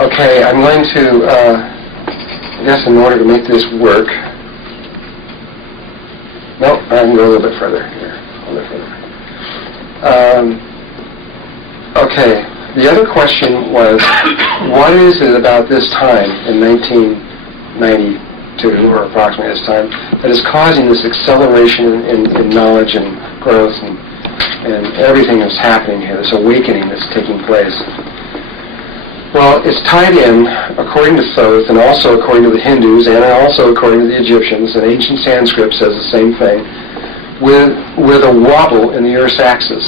Okay, I'm going to, I guess in order to make this work, no, I can go a little bit further here. A little further. Okay, the other question was, what is it about this time in 1992, or approximately this time, that is causing this acceleration in knowledge and growth and everything that's happening here, this awakening that's taking place? Well, it's tied in, according to Thoth, and also according to the Hindus, and also according to the Egyptians, and ancient Sanskrit says the same thing, with a wobble in the Earth's axis.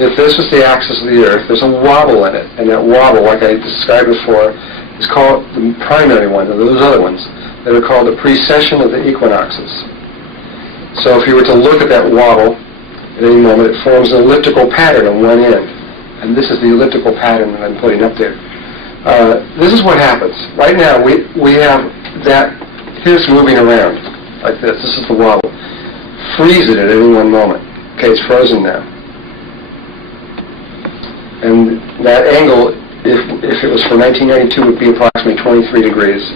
If this was the axis of the Earth, there's a wobble in it, and that wobble, like I described before, is called the primary one, and those other ones, that are called the precession of the equinoxes. So if you were to look at that wobble, at any moment, it forms an elliptical pattern on one end. And this is the elliptical pattern that I'm putting up there. This is what happens. Right now, we have that, here's moving around, like this. This is the wobble. Freeze it at any one moment. Okay, it's frozen now. And that angle, if it was for 1992, would be approximately 23 degrees.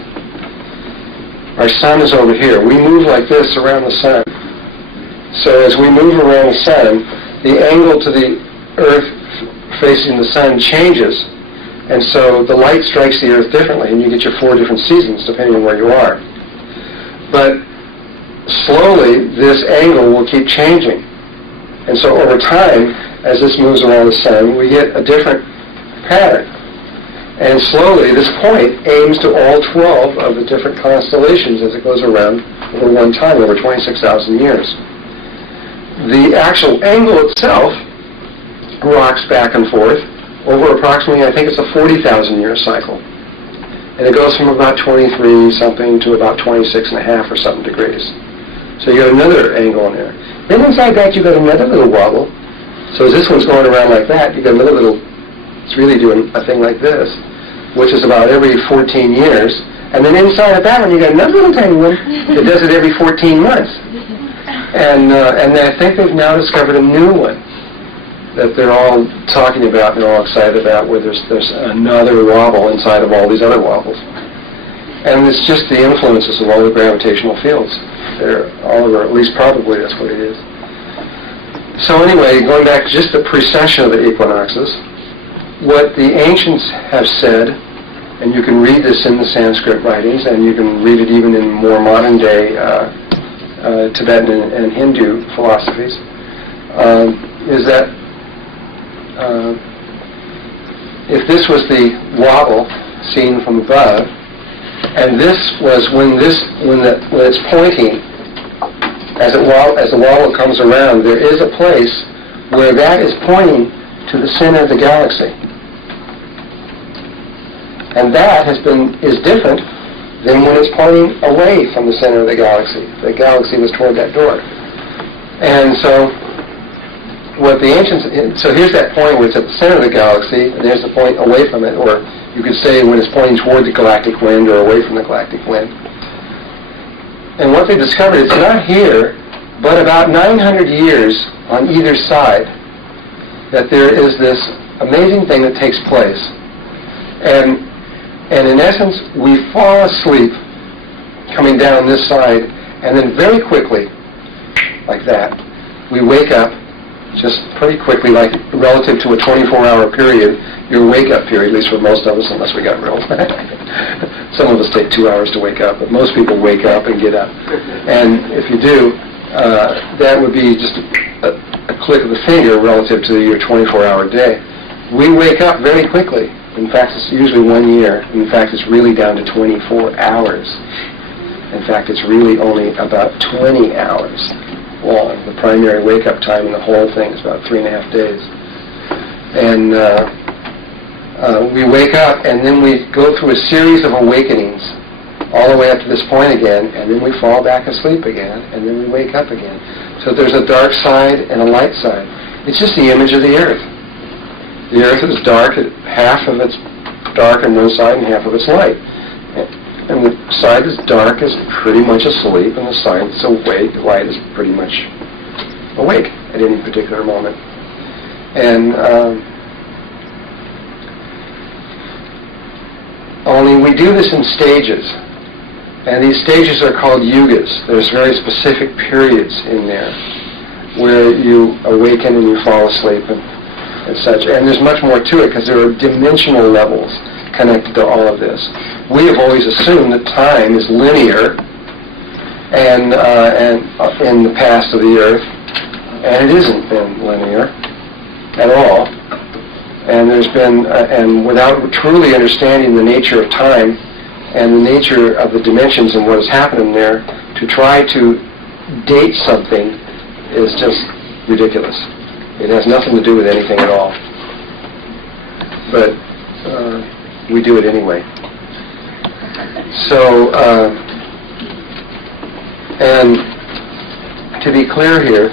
Our sun is over here. We move like this around the sun. So as we move around the sun, the angle to the Earth facing the sun changes, and so the light strikes the Earth differently, and you get your 4 different seasons depending on where you are. But slowly, this angle will keep changing. And so over time, as this moves around the sun, we get a different pattern. And slowly, this point aims to all 12 of the different constellations as it goes around over one time, over 26,000 years. The actual angle itself rocks back and forth over approximately, I think it's a 40,000 year cycle. And it goes from about 23 something to about 26 and a half or something degrees. So you got another angle in there. Then inside that you got another little wobble. So as this one's going around like that, you got another little, it's really doing a thing like this, which is about every 14 years. And then inside of that one you got another little tiny one that does it every 14 months. And I think they've now discovered a new one that they're all talking about and they're all excited about, where there's another wobble inside of all these other wobbles. And it's just the influences of all the gravitational fields. They're all over, at least probably that's what it is. So anyway, going back to just the precession of the equinoxes, what the ancients have said, and you can read this in the Sanskrit writings, and you can read it even in more modern day Tibetan and Hindu philosophies, is that if this was the wobble seen from above, and this was when it's pointing, as the wobble comes around, there is a place where that is pointing to the center of the galaxy, and that is different than when it's pointing away from the center of the galaxy. The galaxy was toward that door, and so. What the ancients, so here's that point where it's at the center of the galaxy, and there's the point away from it, or you could say when it's pointing toward the galactic wind or away from the galactic wind. And what they discovered, it's not here, but about 900 years on either side, that there is this amazing thing that takes place. And in essence, we fall asleep coming down this side, and then very quickly, like that, we wake up just pretty quickly, like relative to a 24-hour period, your wake-up period, at least for most of us, unless we got real. Some of us take 2 hours to wake up, but most people wake up and get up. And if you do, that would be just a click of the finger relative to your 24-hour day. We wake up very quickly. In fact, it's usually 1 year. In fact, it's really down to 24 hours. In fact, it's really only about 20 hours long. The primary wake-up time in the whole thing is about 3.5 days. And we wake up, and then we go through a series of awakenings all the way up to this point again, and then we fall back asleep again, and then we wake up again. So there's a dark side and a light side. It's just the image of the Earth. The Earth is dark, half of it's dark on one side and half of it's light. And the side that's dark is pretty much asleep, and the side that's awake, light, is pretty much awake at any particular moment. And Only we do this in stages. And these stages are called yugas. There's very specific periods in there where you awaken and you fall asleep and such. And there's much more to it because there are dimensional levels connected to all of this. We have always assumed that time is linear and in the past of the earth, and it isn't been linear at all. And there's been, and without truly understanding the nature of time and the nature of the dimensions and what has happened in there, to try to date something is just ridiculous. It has nothing to do with anything at all. But we do it anyway. So, and to be clear here,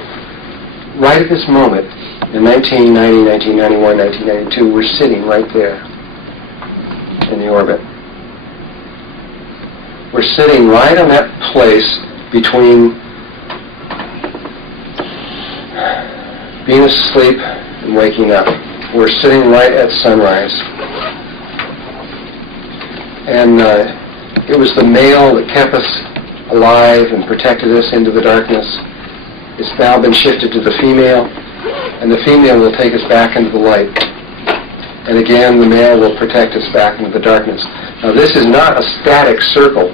right at this moment, in 1990, 1991, 1992, we're sitting right there in the orbit. We're sitting right on that place between being asleep and waking up. We're sitting right at sunrise. And it was the male that kept us alive and protected us into the darkness. It's now been shifted to the female, and the female will take us back into the light. And again, the male will protect us back into the darkness. Now, this is not a static circle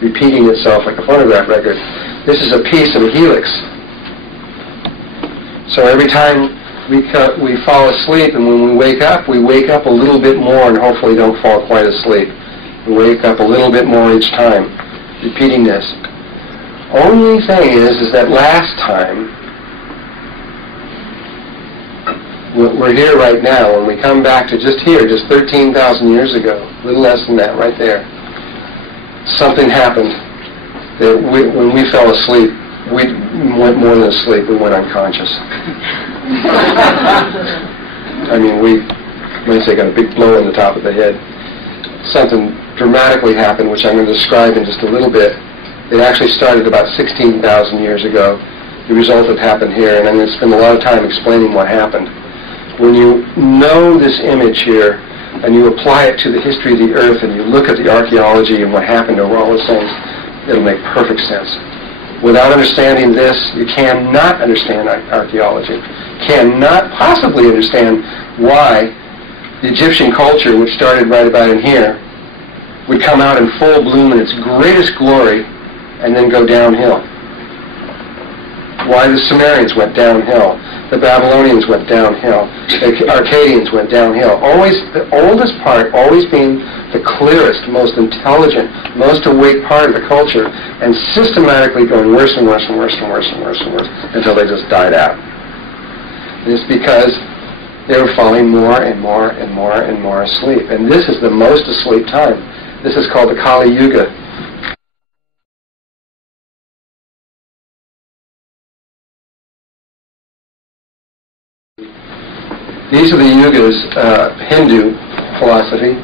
repeating itself like a phonograph record. This is a piece of a helix. So every time we fall asleep, and when we wake up a little bit more, and hopefully don't fall quite asleep. We wake up a little bit more each time, repeating this. Only thing is that last time, we're here right now, when we come back to just here, just 13,000 years ago, a little less than that right there, something happened that when we fell asleep, we went more than asleep, we went unconscious. I mean, we got a big blow in the top of the head. Something dramatically happened, which I'm going to describe in just a little bit. It actually started about 16,000 years ago. The result had happened here, and I'm going to spend a lot of time explaining what happened. When you know this image here, and you apply it to the history of the Earth, and you look at the archaeology and what happened over all those things, it'll make perfect sense. Without understanding this, you cannot understand archaeology. Cannot possibly understand why the Egyptian culture, which started right about in here, would come out in full bloom in its greatest glory and then go downhill. Why the Sumerians went downhill. The Babylonians went downhill. The Akkadians went downhill. Always, the oldest part, always being the clearest, most intelligent, most awake part of the culture, and systematically going worse and worse and worse and worse and worse and worse until they just died out. And it's because they were falling more and more and more and more asleep. And this is the most asleep time. This is called the Kali Yuga. These are the yugas, Hindu philosophy.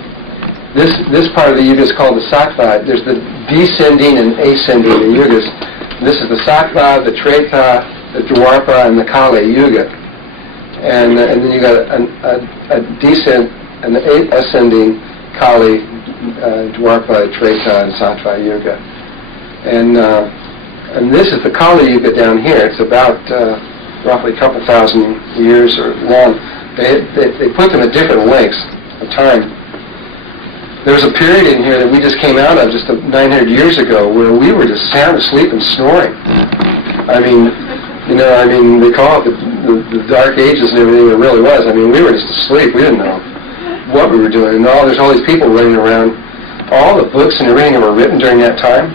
This part of the yuga is called the Sattva. There's the descending and ascending in yugas. This is the Sattva, the Treta, the Dwapara, and the Kali Yuga. And then you got a descent and the ascending Kali, Dwapara, Treta, and Sattva Yuga. And this is the Kali Yuga down here. It's about roughly a couple thousand years or long. They put them at different lengths of time. There's a period in here that we just came out of just 900 years ago where we were just sound asleep and snoring. I mean, they call it the Dark Ages and everything. It really was. I mean, we were just asleep. We didn't know what we were doing. And there's all these people running around. All the books and everything that were written during that time,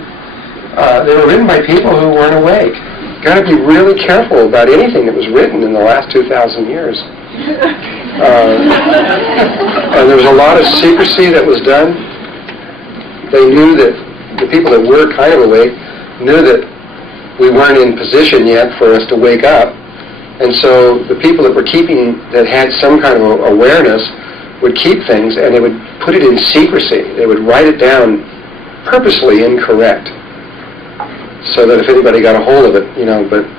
they were written by people who weren't awake. Got to be really careful about anything that was written in the last 2,000 years. And there was a lot of secrecy that was done. They knew that the people that were kind of awake knew that we weren't in position yet for us to wake up. And so the people that had some kind of awareness would keep things, and they would put it in secrecy. They would write it down purposely incorrect, so that if anybody got a hold of it,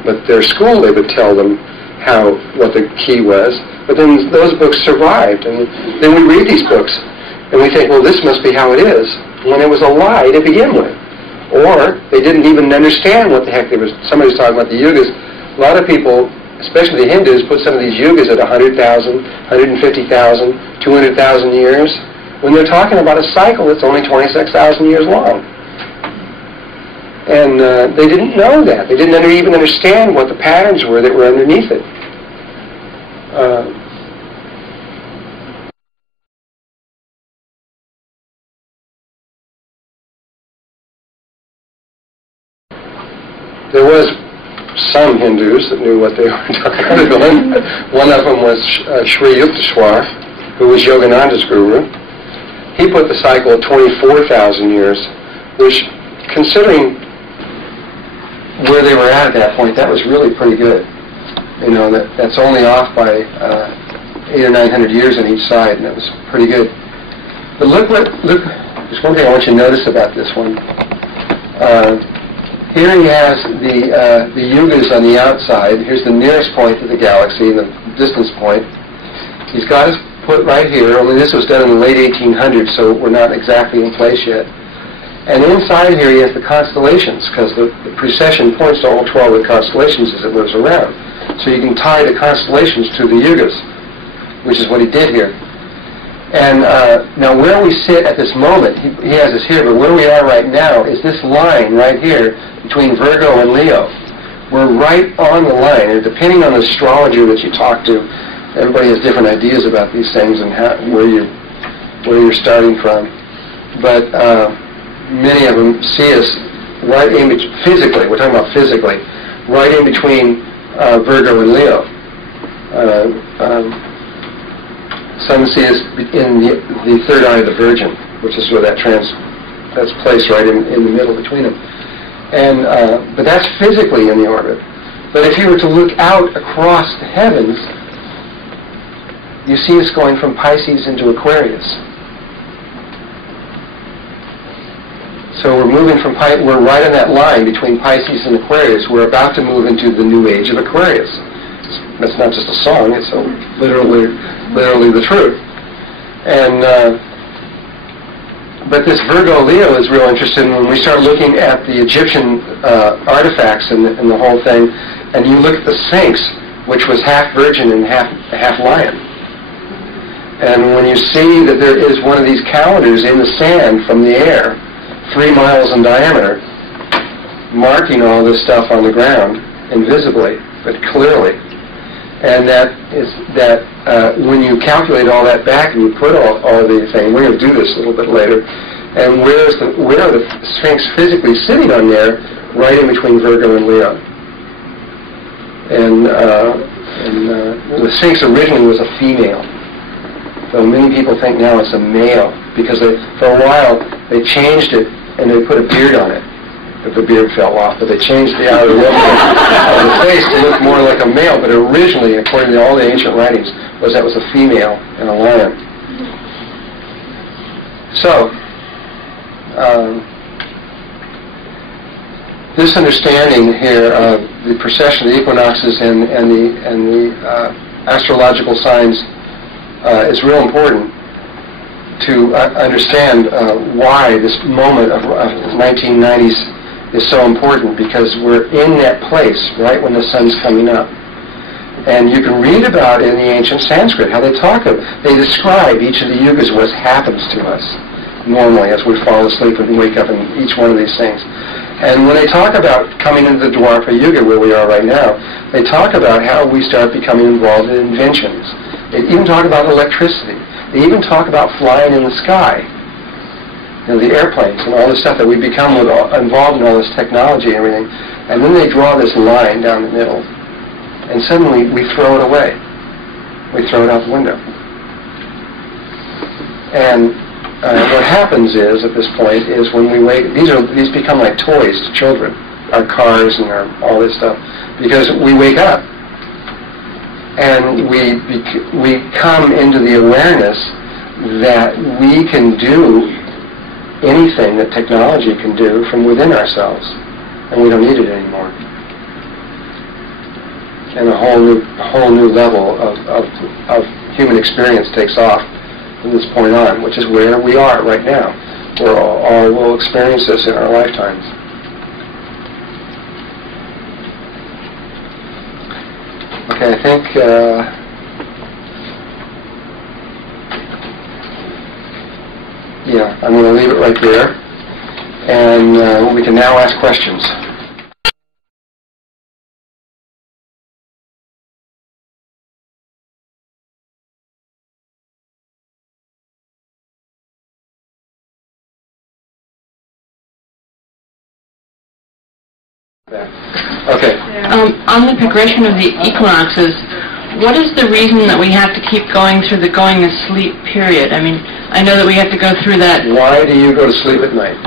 but their school, they would tell them what the key was. But then those books survived, and then we read these books. And we think, well, this must be how it is, when it was a lie to begin with. Or they didn't even understand what the heck they was. Somebody was talking about the yugas. A lot of people, especially the Hindus, put some of these yugas at 100,000, 150,000, 200,000 years, when they're talking about a cycle that's only 26,000 years long. And they didn't know that. They didn't even understand what the patterns were that were underneath it. There was some Hindus that knew what they were talking about. One of them was Sri Yukteswar, who was Yogananda's guru. He put the cycle at 24,000 years, which, considering where they were at that point, that was really pretty good. You know, that's only off by 800 or 900 years on each side, and that was pretty good. But look, there's one thing I want you to notice about this one. Here he has the yugas on the outside. Here's the nearest point to the galaxy, the distance point. He's got his put right here, only this was done in the late 1800s, so we're not exactly in place yet. And inside here he has the constellations, because the precession points to all 12 of the constellations as it moves around. So you can tie the constellations to the yugas, which is what he did here. And now where we sit at this moment, he has us here, but where we are right now is this line right here between Virgo and Leo. We're right on the line, and depending on the astrologer that you talk to, everybody has different ideas about these things and where you're starting from. But many of them see us right in between, physically, we're talking about physically, right in between Virgo and Leo. Some see us in the third eye of the Virgin, which is where that's placed right in the middle between them. And but that's physically in the orbit. But if you were to look out across the heavens, you see us going from Pisces into Aquarius. So we're moving from we're right on that line between Pisces and Aquarius. We're about to move into the new age of Aquarius. That's not just a song; it's literally the truth. And but this Virgo Leo is real interesting when we start looking at the Egyptian artifacts and the whole thing, and you look at the Sphinx, which was half virgin and half lion. And when you see that there is one of these calendars in the sand from the air, 3 miles in diameter, marking all this stuff on the ground invisibly but clearly, and when you calculate all that back and you put all these things, we're going to do this a little bit later, and where are the Sphinx physically sitting on there, right in between Virgo and Leo. And the Sphinx originally was a female. So many people think now it's a male, because for a while they changed it and they put a beard on it. If the beard fell off, but they changed the outer look of the face to look more like a male, but originally, according to all the ancient writings, that was a female and a lion. So, this understanding here of the precession of the equinoxes and the astrological signs is real important to understand why this moment of 1990s is so important, because we're in that place right when the sun's coming up. And you can read about it in the ancient Sanskrit, how they describe each of the yugas, what happens to us normally as we fall asleep and wake up in each one of these things. And when they talk about coming into the Dwapara Yuga, where we are right now, they talk about how we start becoming involved in inventions. They even talk about electricity. They even talk about flying in the sky. You know, the airplanes and all this stuff that we become involved in all this technology and everything. And then they draw this line down the middle. And suddenly we throw it away. We throw it out the window. And what happens is, at this point, is when we wake, these become like toys to children, our cars and all this stuff, because we wake up. And we come into the awareness that we can do anything that technology can do from within ourselves, and we don't need it anymore. And a whole new level of human experience takes off from this point on, which is where we are right now. We'll experience this in our lifetimes. Okay, I think I'm going to leave it right there, and we can now ask questions. Okay. On the progression of the equinoxes, what is the reason that we have to keep going through the going to sleep period? I mean, I know that we have to go through that. Why do you go to sleep at night?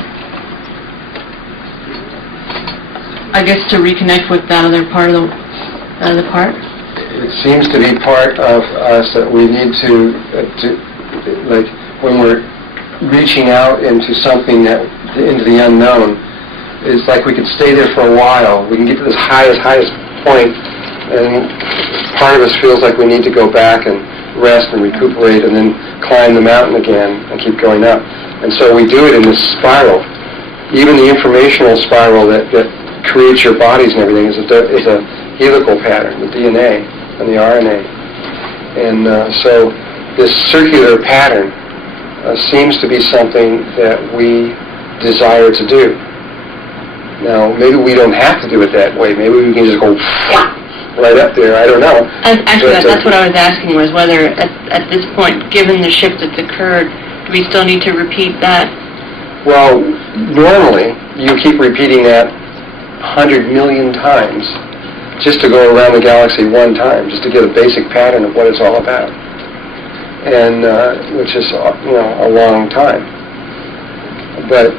I guess to reconnect with that other part of the part. It seems to be part of us that we need to like when we're reaching out into something into the unknown. It's like we could stay there for a while. We can get to this highest point, and part of us feels like we need to go back and rest and recuperate and then climb the mountain again and keep going up. And so we do it in this spiral. Even the informational spiral that creates your bodies and everything is a helical pattern, the DNA and the RNA. And so this circular pattern seems to be something that we desire to do. Now, maybe we don't have to do it that way. Maybe we can just go right up there. I don't know. Actually, that's what I was asking, was whether at this point, given the shift that's occurred, do we still need to repeat that? Well, normally, you keep repeating that 100 million times just to go around the galaxy one time, just to get a basic pattern of what it's all about, and which is a long time. But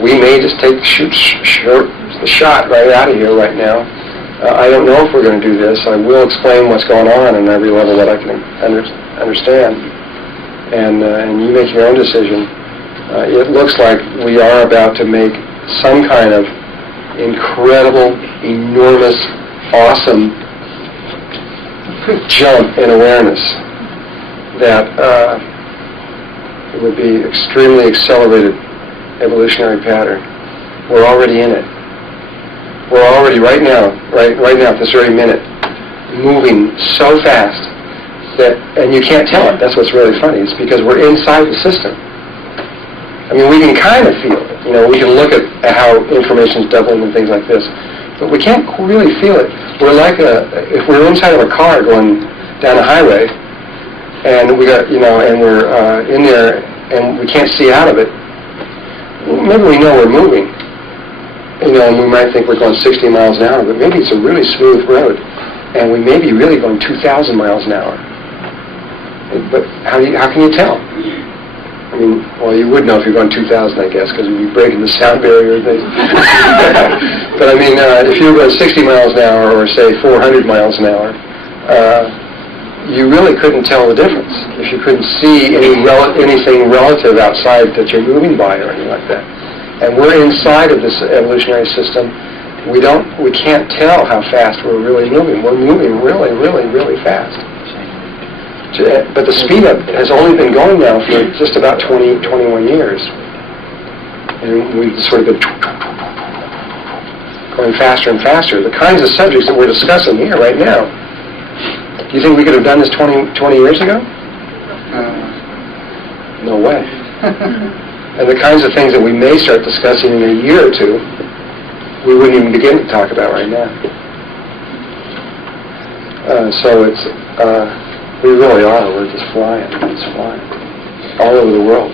we may just take the shot right out of here right now. I don't know if we're going to do this. I will explain what's going on every level that I can understand, and you make your own decision. It looks like we are about to make some kind of incredible, enormous, awesome jump in awareness that it would be extremely accelerated evolutionary pattern. We're already in it. We're already right now, at this very minute, moving so fast and you can't tell it. That's what's really funny. It's because we're inside the system. I mean, we can kind of feel it. We can look at how information's doubling and things like this, but we can't really feel it. We're like if we're inside of a car going down a highway, and we got, and we're in there, and we can't see out of it. Maybe we know we're moving, and we might think we're going 60 miles an hour, but maybe it's a really smooth road, and we may be really going 2,000 miles an hour. But how can you tell? I mean, well, you would know if you're going 2,000, I guess, because you'd be breaking the sound barrier and things. But I mean, if you were going 60 miles an hour, or say 400 miles an hour, you really couldn't tell the difference if you couldn't see anything relative outside that you're moving by or anything like that. And we're inside of this evolutionary system. We can't tell how fast we're really moving. We're moving really, really, really fast. But the speed up has only been going now for just about 21 years. And we've sort of been going faster and faster. The kinds of subjects that we're discussing here right now, do you think we could have done this 20 years ago? No way. And the kinds of things that we may start discussing in a year or two, we wouldn't even begin to talk about right now. So it's, we really are. We're just flying. It's flying all over the world.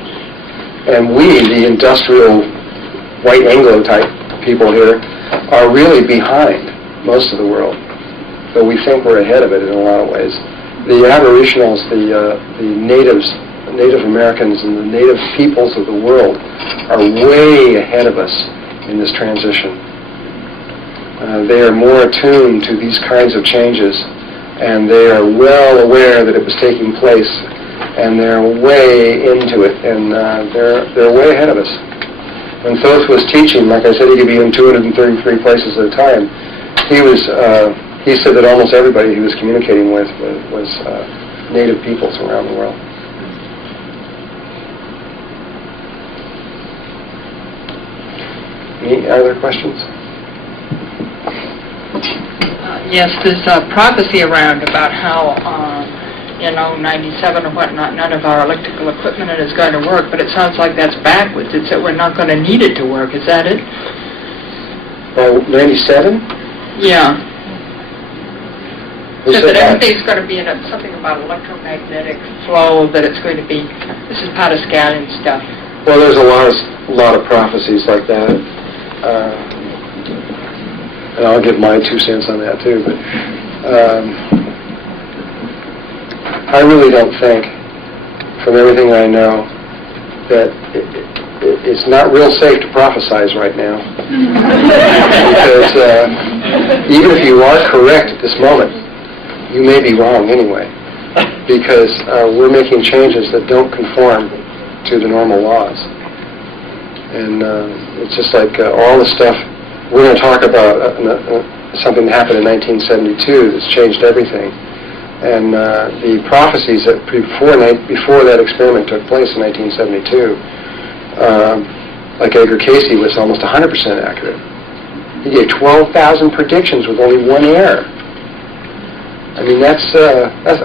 And we, the industrial white Anglo type people here, are really behind most of the world. But we think we're ahead of it in a lot of ways. The Aboriginals, the natives, Native Americans, and the native peoples of the world are way ahead of us in this transition. They are more attuned to these kinds of changes, and they are well aware that it was taking place, and they're way into it, and they're way ahead of us. When Thoth was teaching, like I said, he could be in 233 places at a time. He he said that almost everybody he was communicating with was native peoples around the world. Any other questions? Yes, there's a prophecy around about how, 97 or whatnot, none of our electrical equipment is going to work, but it sounds like that's backwards. It's that we're not going to need it to work. Is that it? By 97? Yeah. Who So said that that? everything's going to be in something about electromagnetic flow, that it's going to be, this is Pascalian stuff. Well, there's a lot of prophecies like that. And I'll give my 2 cents on that too, but I really don't think, from everything I know, that it's not real safe to prophesize right now. Because even if you are correct at this moment, you may be wrong anyway. Because we're making changes that don't conform to the normal laws. And it's just like all the stuff. We're going to talk about something that happened in 1972 that's changed everything. And the prophecies that before that experiment took place in 1972, like Edgar Casey was almost 100% accurate. He gave 12,000 predictions with only one error. I mean, that's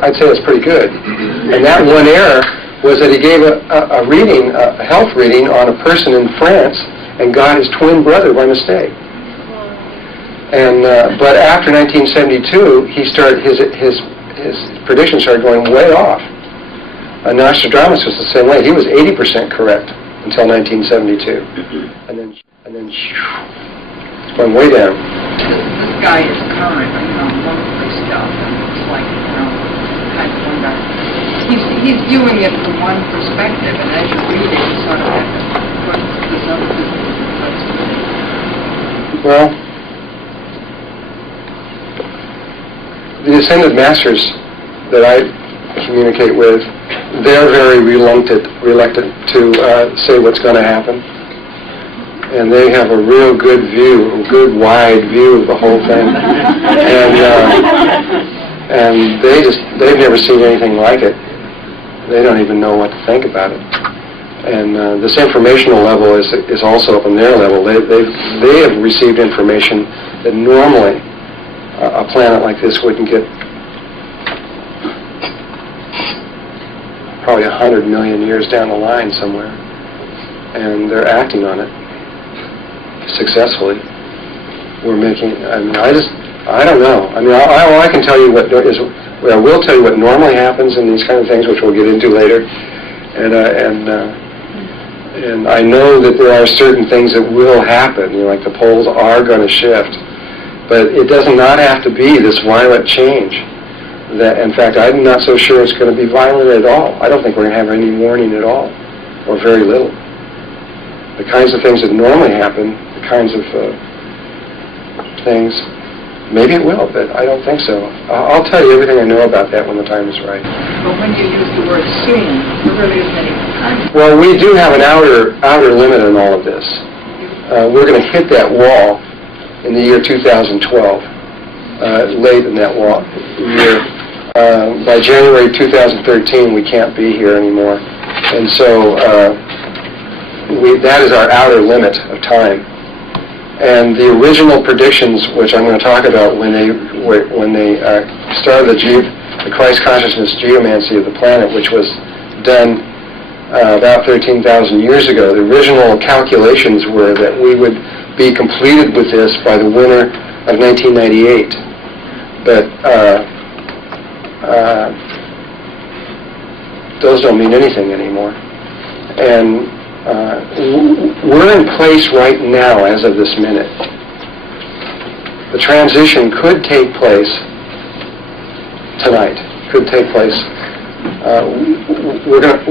I'd say that's pretty good. And that one error was that he gave a reading, a health reading on a person in France, and got his twin brother by mistake. And but after 1972, he started his predictions started going way off. Nostradamus was the same way. He was 80% correct until 1972, and then it's going way down. This guy is current, monthly stuff, and it's like, kind of wonder. He's viewing it from one perspective, and as you read it, you sort of have to put this other perspective. Well, the ascended masters that I communicate with, they're very reluctant to say what's going to happen. And they have a real good view, a good wide view of the whole thing. And they've never seen anything like it. They don't even know what to think about it. And this informational level is also up on their level. They have received information that normally a planet like this wouldn't get. Probably 100 million years down the line somewhere, and they're acting on it successfully. We're making. I mean, I don't know. I mean, all I can tell you I will tell you what normally happens in these kind of things, which we'll get into later, and I know that there are certain things that will happen. Like the poles are going to shift, but it does not have to be this violent change. That, in fact, I'm not so sure it's going to be violent at all. I don't think we're going to have any warning at all, or very little. The kinds of things that normally happen, the kinds of things, maybe it will, but I don't think so. I'll tell you everything I know about that when the time is right. But when you use the word soon, there really isn't any time. Well, we do have an outer limit on all of this. We're going to hit that wall in the year 2012, late in that year. By January 2013, we can't be here anymore, and so that is our outer limit of time. And the original predictions, which I'm going to talk about when they started the Christ consciousness geomancy of the planet, which was done about 13,000 years ago, the original calculations were that we would be completed with this by the winter of 1998. But those don't mean anything anymore. And we're in place right now as of this minute. The transition could take place tonight. Could take place.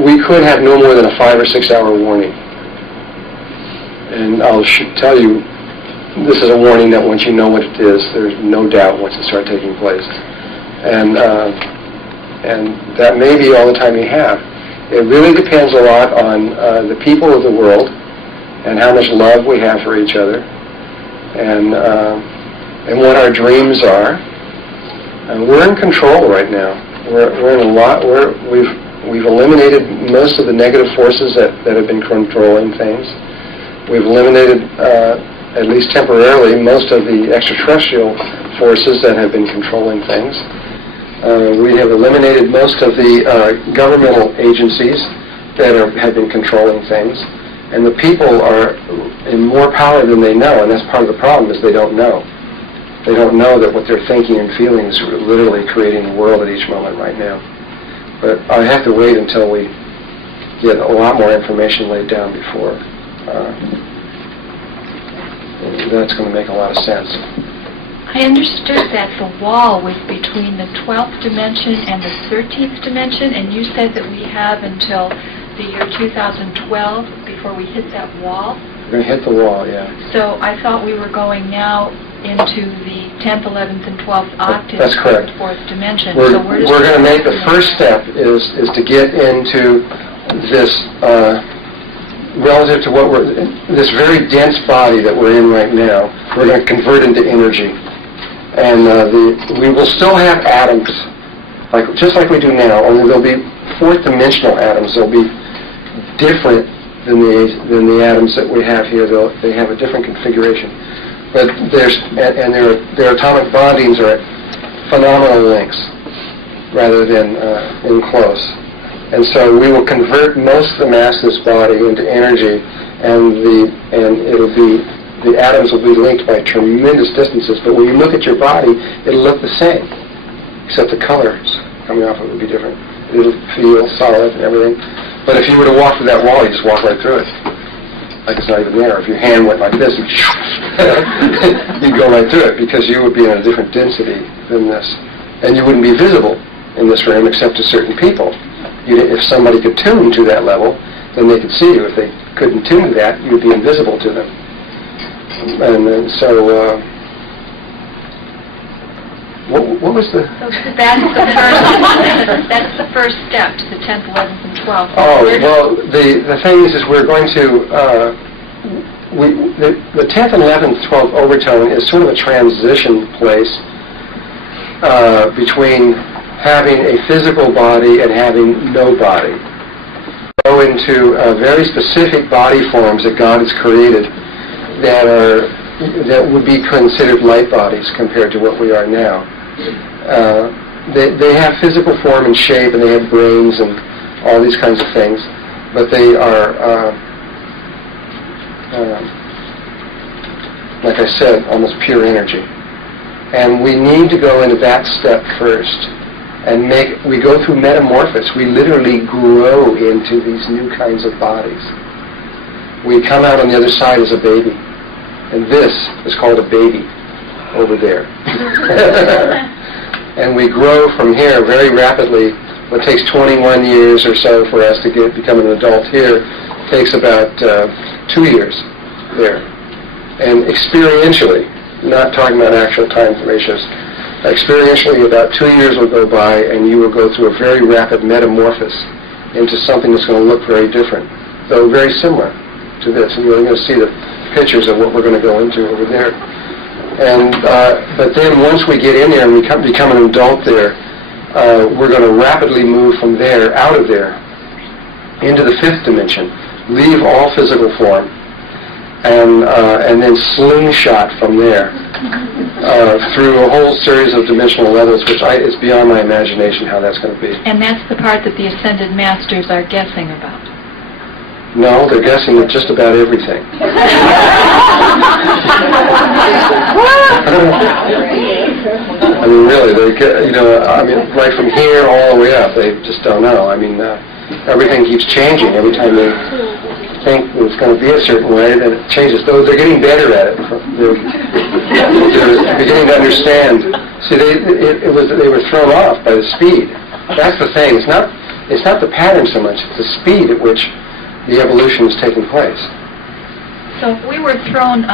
We could have no more than a 5 or 6 hour warning. And I'll tell you, this is a warning that once you know what it is, there's no doubt once it starts taking place. And that may be all the time you have. It really depends a lot on the people of the world and how much love we have for each other, and what our dreams are, We're in control right now. We're in a lot. We've eliminated most of the negative forces that have been controlling things. We've eliminated, at least temporarily, most of the extraterrestrial forces that have been controlling things. We have eliminated most of the governmental agencies that have been controlling things. And the people are in more power than they know, and that's part of the problem, is they don't know. They don't know that what they're thinking and feeling is literally creating the world at each moment right now. But I have to wait until we get a lot more information laid down before. That's going to make a lot of sense. I understood that the wall was between the 12th dimension and the 13th dimension, and you said that we have until the year 2012 before we hit that wall. We're going to hit the wall, yeah. So I thought we were going now into the 10th, 11th, and 12th octaves. That's correct. Of the 4th dimension. We're going to make the first step is to get into this relative to what this very dense body that we're in right now. We're going to convert into energy, and we will still have atoms, just like we do now. Only they'll be fourth-dimensional atoms. They'll be different than the atoms that we have here. They have a different configuration. But their atomic bondings are at phenomenal lengths rather than in close. And so we will convert most of the mass of this body into energy, and the atoms will be linked by tremendous distances. But when you look at your body, it'll look the same, except the colors coming off of it will be different. It'll feel solid and everything. But if you were to walk through that wall, you just walk right through it. Like it's not even there. If your hand went like this, you'd go right through it, because you would be in a different density than this. And you wouldn't be visible in this room except to certain people. If somebody could tune to that level, then they could see you. If they couldn't tune to that, you would be invisible to them. And so, what was the... So that's the first step to the 10th, 11th, and 12th. Oh, well, the thing is we're going to... the 10th and 11th, 12th overtone is sort of a transition place between having a physical body and having no body. Go into very specific body forms that God has created that would be considered light bodies compared to what we are now. They have physical form and shape, and they have brains and all these kinds of things, but they are, like I said, almost pure energy. And we need to go into that step first. And we go through metamorphosis. We literally grow into these new kinds of bodies. We come out on the other side as a baby. And this is called a baby over there. And we grow from here very rapidly. What takes 21 years or so for us to become an adult here takes about 2 years there. And experientially, not talking about actual time ratios, experientially about 2 years will go by and you will go through a very rapid metamorphosis into something that's going to look very different, though very similar to this. And you're going to see the pictures of what we're going to go into over there. And but then once we get in there and we become an adult there, we're going to rapidly move from there, out of there, into the 5th dimension, leave all physical form, and then slingshot from there through a whole series of dimensional levels, which is beyond my imagination how that's going to be. And that's the part that the Ascended Masters are guessing about. No, they're guessing at just about everything. I mean, really, right from here all the way up, they just don't know. I mean, everything keeps changing every time they think it's going to be a certain way, then it changes. Though they're getting better at it. They're beginning to understand. See, they were thrown off by the speed. That's the thing. It's not the pattern so much. It's the speed at which the evolution is taking place. So if we were thrown,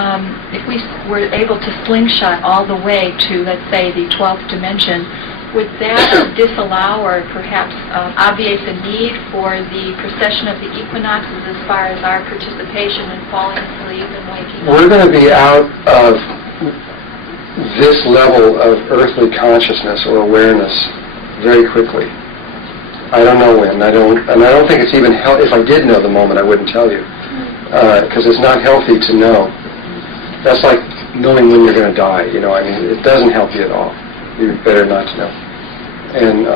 if we were able to slingshot all the way to, let's say, the 12th dimension, would that disallow or perhaps obviate the need for the precession of the equinoxes as far as our participation in falling asleep and waking up? We're going to be out of this level of earthly consciousness or awareness very quickly. I don't know when. I don't think it's even if I did know the moment, I wouldn't tell you, because it's not healthy to know. That's like knowing when you're going to die. You know, I mean, it doesn't help you at all. You're better not to know. And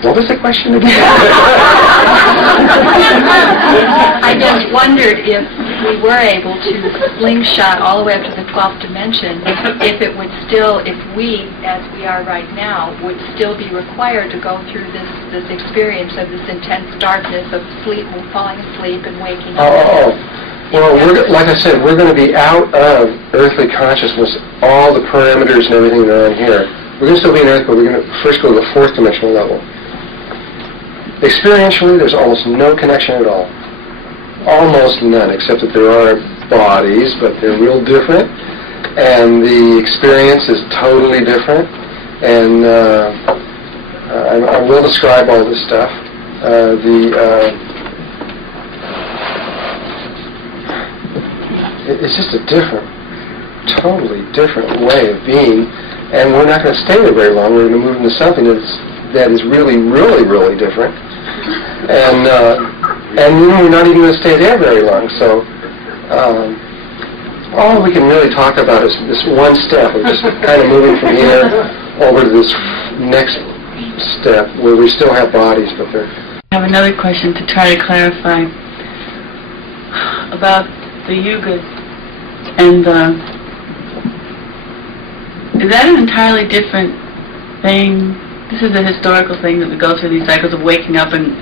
what was the question again? I just wondered if we were able to slingshot all the way up to the 12th dimension, if it would still, if we, as we are right now, would still be required to go through this experience of this intense darkness of sleep, falling asleep and waking up. Well, like I said, we're going to be out of earthly consciousness, all the parameters and everything that are on here. We're going to still be in Earth, but we're going to first go to the fourth dimensional level. Experientially, there's almost no connection at all. Almost none, except that there are bodies, but they're real different, and the experience is totally different. And I will describe all this stuff. It's just a totally different way of being. And we're not going to stay there very long. We're going to move into something that is really, really, really different. And we're not even going to stay there very long. So all we can really talk about is this one step of just kind of moving from here over to this next step where we still have bodies, but they're... I have another question to try to clarify about the yugas and is that an entirely different thing? This is a historical thing that we go through these cycles of waking up and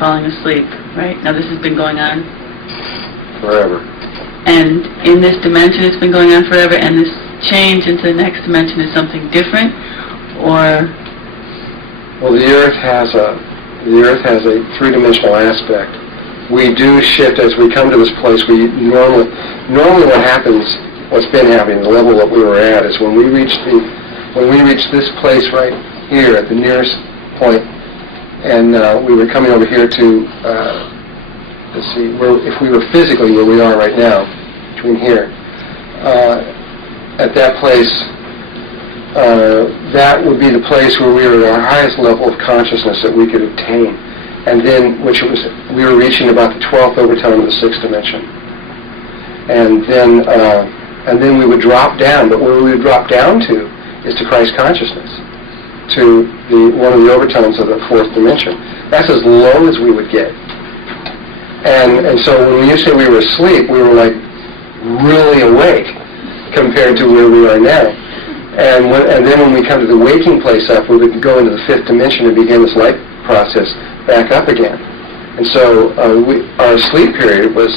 falling asleep, right? Now this has been going on forever. And in this dimension it's been going on forever, and this change into the next dimension is something different, or? Well, the Earth has a three-dimensional aspect. We do shift as we come to this place. We normally what happens. What's been happening, the level that we were at, is when we reach this place right here at the nearest point, and we were coming over here to, let's see, if we were physically where we are right now, between here, at that place, that would be the place where we were at our highest level of consciousness that we could obtain, and then we were reaching about the 12th overtime of the 6th dimension, and then we would drop down, but where we would drop down to is to Christ consciousness, to one of the overtones of the 4th dimension. That's as low as we would get. And so when you say we were asleep, we were like really awake compared to where we are now. And then when we come to the waking place up, we would go into the 5th dimension and begin this light process back up again. And so our sleep period was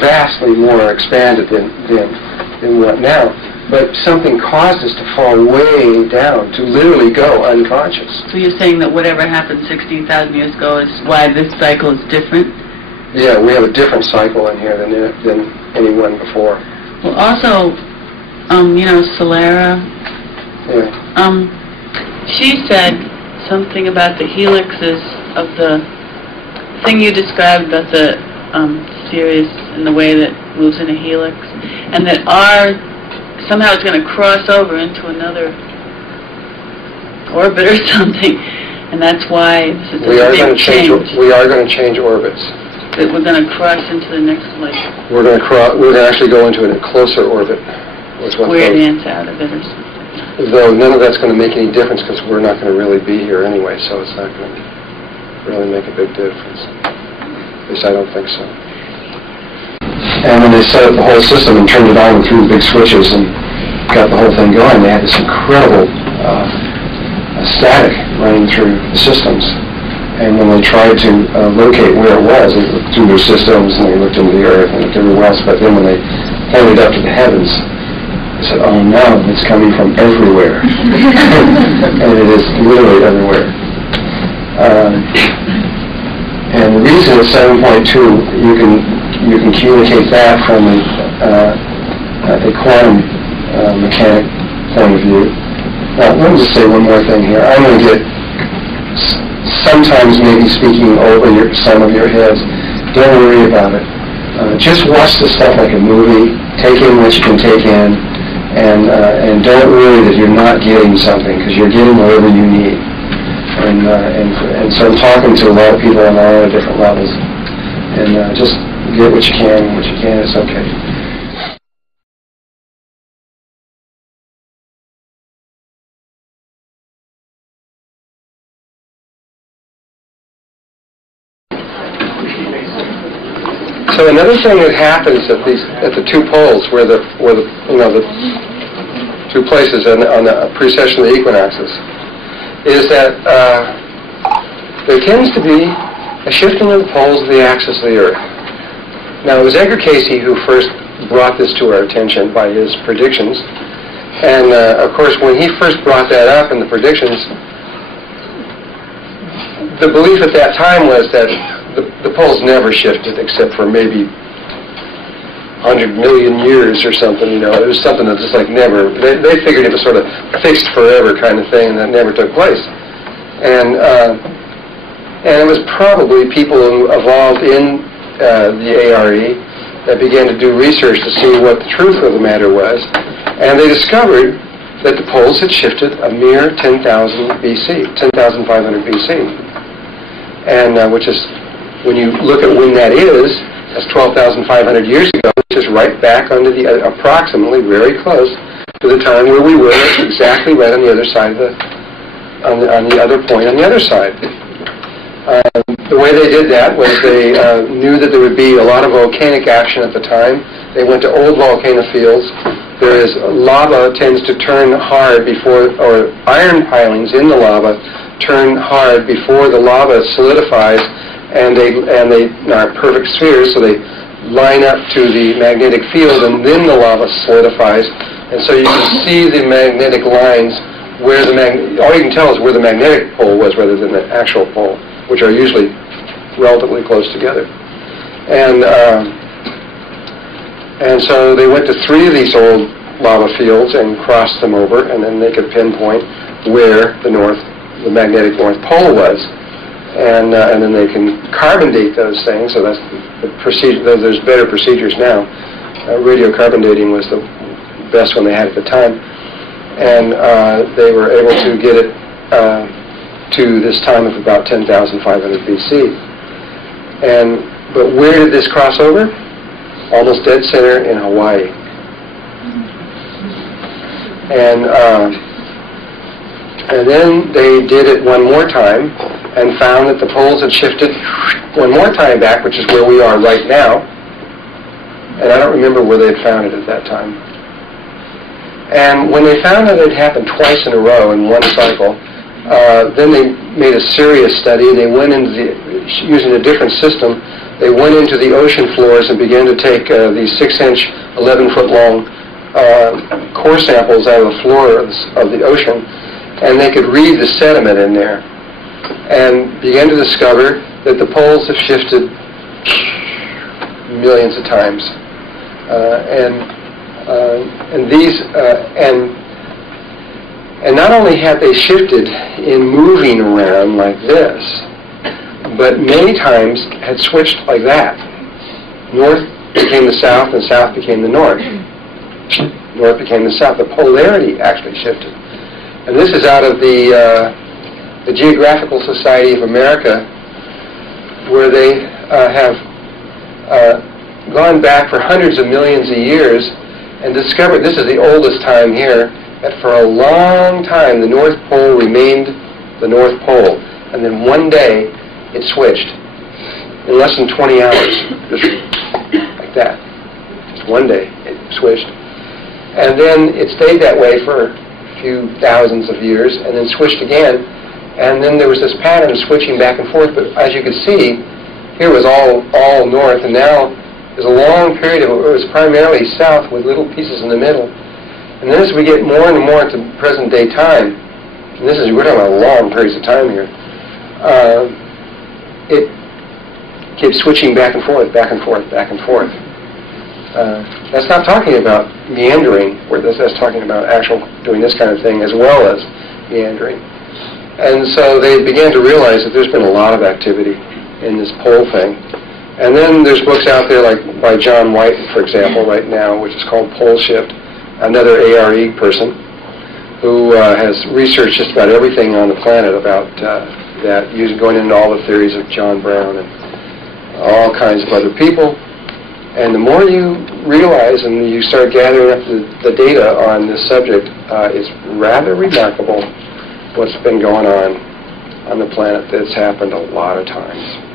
vastly more expanded than what now. But something caused us to fall way down, to literally go unconscious. So you're saying that whatever happened 16,000 years ago is why this cycle is different? Yeah, we have a different cycle in here than anyone before. Well, also, Solera, she said something about the helixes of the thing you described about the Sirius and the way that moves in a helix, and that somehow it's going to cross over into another orbit or something, and that's why this is a big change. We are going to change orbits. That we're going to cross into the next place. We're going to actually go into a closer orbit. Square dance out of it or something. Though none of that's going to make any difference because we're not going to really be here anyway, so it's not going to really make a big difference. At least I don't think so. And when they set up the whole system and turned it on and threw the big switches and got the whole thing going, they had this incredible static running through the systems. And when they tried to locate where it was, they looked through their systems and they looked into the earth and looked everywhere else. But then when they pointed up to the heavens, they said, "Oh no, it's coming from everywhere," and it is literally everywhere. And the reason it's 7.2, you can communicate that from a quantum mechanic point of view. Now, let me just say one more thing here. I'm going to get sometimes maybe speaking over some of your heads. Don't worry about it. Just watch the stuff like a movie. Take in what you can take in, and don't worry that you're not getting something, because you're getting whatever you need. And so I'm talking to a lot of people on a lot of different levels, and just get what you can. What you can, it's okay. So another thing that happens at the two poles, where the two places on the precession of the equinoxes, is that there tends to be a shifting of the poles of the axis of the Earth. Now, it was Edgar Cayce who first brought this to our attention by his predictions, and of course, when he first brought that up in the predictions, the belief at that time was that the poles never shifted except for maybe 100 million years or something, It was something that just like never, they figured it was sort of fixed forever kind of thing, and that never took place. And it was probably people who evolved in the ARE that began to do research to see what the truth of the matter was. And they discovered that the poles had shifted a mere 10,000 BC, 10,500 BC. And which is, when you look at when that is, that's 12,500 years ago, which is right back under the, approximately very close to the time where we were exactly right on the other side of on the other point on the other side. The way they did that was they knew that there would be a lot of volcanic action at the time. They went to old volcano fields. There is lava tends to turn hard before, or iron pilings in the lava turn hard before the lava solidifies, and they are perfect spheres, so they line up to the magnetic field, and then the lava solidifies, and so you can see the magnetic lines where all you can tell is where the magnetic pole was rather than the actual pole, which are usually relatively close together. And so they went to 3 of these old lava fields and crossed them over, and then they could pinpoint where the magnetic North Pole was. And then they can carbon date those things, so that's the procedure. There's better procedures now. Radiocarbon dating was the best one they had at the time. And they were able to get it to this time of about 10,500 BC. But where did this cross over? Almost dead center in Hawaii. And then they did it one more time and found that the poles had shifted one more time back, which is where we are right now. And I don't remember where they had found it at that time. And when they found that it had happened twice in a row in one cycle, then they made a serious study. They went into using a different system. They went into the ocean floors and began to take these 6-inch, 11-foot-long core samples out of the floor of the ocean, and they could read the sediment in there, and began to discover that the poles have shifted millions of times, and not only had they shifted in moving around like this, but many times had switched like that. North became the south, and south became the north. North became the south. The polarity actually shifted. And this is out of the Geographical Society of America, where they have gone back for hundreds of millions of years and discovered, this is the oldest time here, that for a long time the North Pole remained the North Pole. And then one day it switched. In less than 20 hours, just like that. Just one day it switched. And then it stayed that way for few thousands of years, and then switched again, and then there was this pattern of switching back and forth. But as you could see, here was all north, and now there's a long period of it was primarily south with little pieces in the middle. And then as we get more and more to present day time, and we're talking about long periods of time here, it keeps switching back and forth, back and forth, back and forth. That's not talking about meandering, that's talking about actual doing this kind of thing as well as meandering. And so they began to realize that there's been a lot of activity in this pole thing. And then there's books out there like by John White, for example, right now, which is called Pole Shift, another ARE person who has researched just about everything on the planet about that, going into all the theories of John Brown and all kinds of other people. And the more you realize and you start gathering up the data on this subject, it's rather remarkable what's been going on the planet. That's happened a lot of times.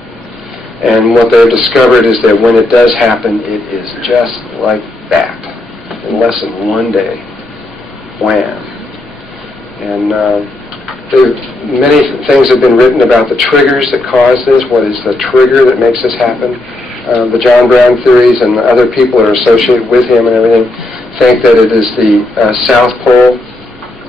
And what they've discovered is that when it does happen, it is just like that. In less than one day. Wham. And many things have been written about the triggers that cause this. What is the trigger that makes this happen? The John Brown theories and other people that are associated with him and everything think that it is the South Pole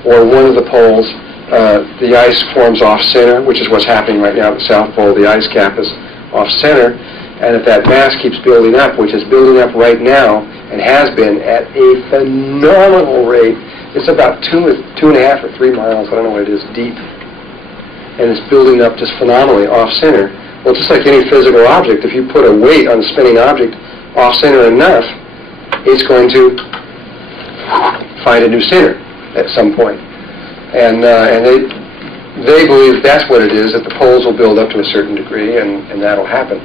or one of the poles. The ice forms off-center, which is what's happening right now at the South Pole. The ice cap is off-center, and if that mass keeps building up, which is building up right now and has been at a phenomenal rate, it's about 2.5 or 3 miles, I don't know what it is, deep, and it's building up just phenomenally off-center. Well, just like any physical object, if you put a weight on a spinning object off-center enough, it's going to find a new center at some point. And they believe that's what it is, that the poles will build up to a certain degree, and that'll happen.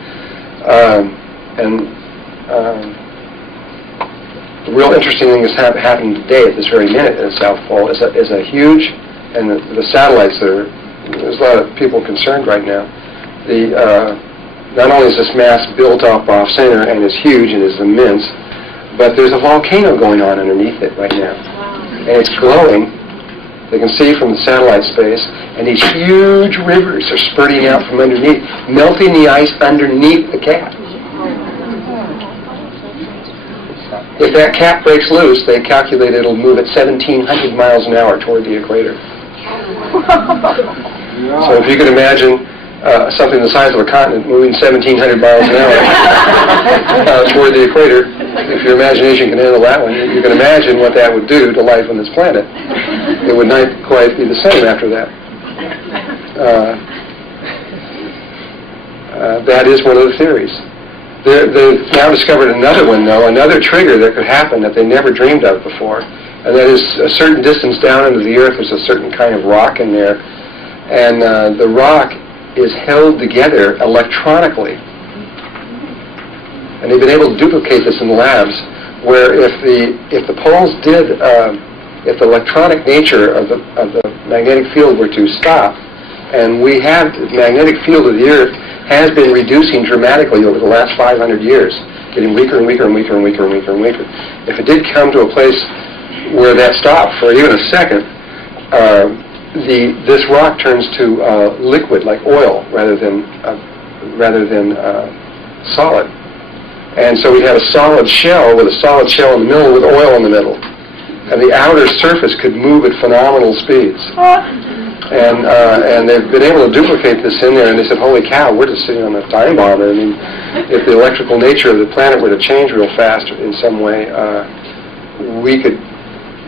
The real interesting thing that's happening today at this very minute in the South Pole is a huge, and the satellites there's a lot of people concerned right now. Not only is this mass built up off-center and is huge and is immense, but there's a volcano going on underneath it right now. And it's glowing. They can see from the satellite space, and these huge rivers are spurting out from underneath, melting the ice underneath the cap. If that cap breaks loose, they calculate it'll move at 1,700 miles an hour toward the equator. So if you could imagine something the size of a continent moving 1,700 miles an hour toward the equator, if your imagination can handle that one, you can imagine what that would do to life on this planet. It would not quite be the same after that. That is one of the theories. They've now discovered another one, though, another trigger that could happen that they never dreamed of before, and that is a certain distance down into the Earth, there's a certain kind of rock in there, and the rock is held together electronically. And they've been able to duplicate this in labs, where if the poles did, if the electronic nature of the magnetic field were to stop, and we have the magnetic field of the Earth has been reducing dramatically over the last 500 years, getting weaker and weaker and weaker and weaker and weaker and weaker. If it did come to a place where that stopped for even a second, this rock turns to liquid, like oil, rather than solid. And so we have a solid shell with a solid shell in the middle with oil in the middle. And the outer surface could move at phenomenal speeds. And they've been able to duplicate this in there, and they said, holy cow, we're just sitting on a time bomb. I mean, if the electrical nature of the planet were to change real fast in some way,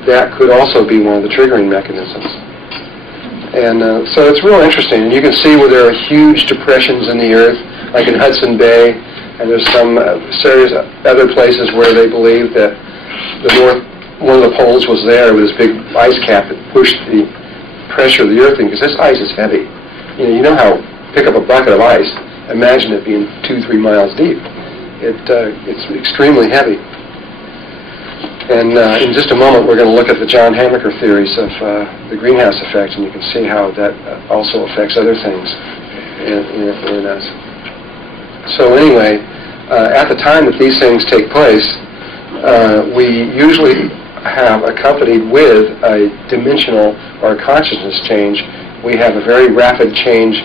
that could also be one of the triggering mechanisms. And so it's real interesting. And you can see where there are huge depressions in the Earth, like in Hudson Bay, and there's some serious other places where they believe that one of the poles was there with this big ice cap that pushed the pressure of the Earth in, because this ice is heavy. You know how pick up a bucket of ice, imagine it being 2-3 miles deep. It's extremely heavy. And in just a moment we're going to look at the John Hamaker theories of the greenhouse effect, and you can see how that also affects other things in us. So anyway, at the time that these things take place, we usually have accompanied with a dimensional or consciousness change, we have a very rapid change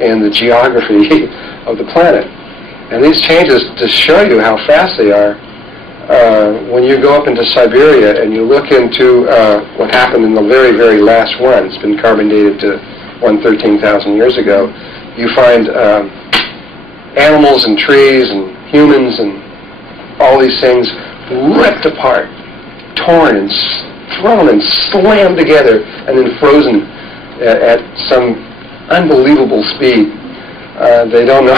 in the geography of the planet. And these changes, to show you how fast they are, when you go up into Siberia and you look into what happened in the very, very last one, it's been carbon dated to 113,000 years ago, you find animals and trees and humans and all these things ripped apart, torn and thrown and slammed together, and then frozen at some unbelievable speed. They don't know.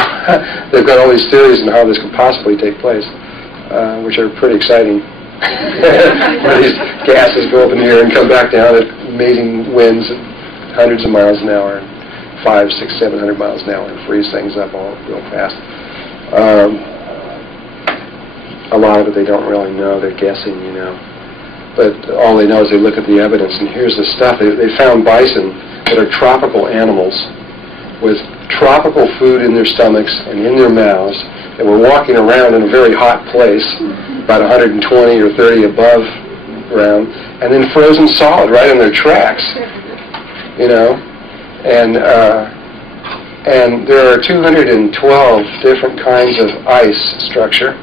They've got all these theories on how this could possibly take place, which are pretty exciting. Where these gases go up in the air and come back down at amazing winds at hundreds of miles an hour, 500, 600, 700 miles an hour, and freeze things up all real fast. A lot of it they don't really know. They're guessing, you know. But all they know is they look at the evidence, and here's the stuff. They found bison that are tropical animals with tropical food in their stomachs and in their mouths, and were walking around in a very hot place, about 120 or 30 above ground, and then frozen solid right in their tracks, you know. And there are 212 different kinds of ice structure.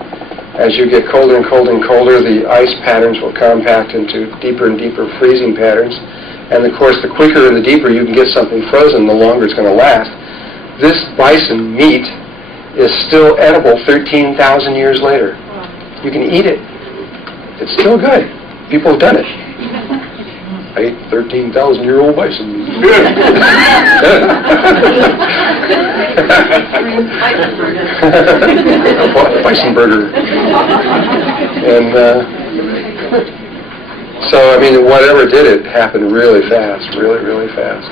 As you get colder and colder and colder, the ice patterns will compact into deeper and deeper freezing patterns. And of course, the quicker and the deeper you can get something frozen, the longer it's going to last. This bison meat is still edible 13,000 years later. You can eat it. It's still good. People have done it. I ate 13,000-year-old bison. Bison burger. And so, I mean, whatever did it happened really fast, really, really fast.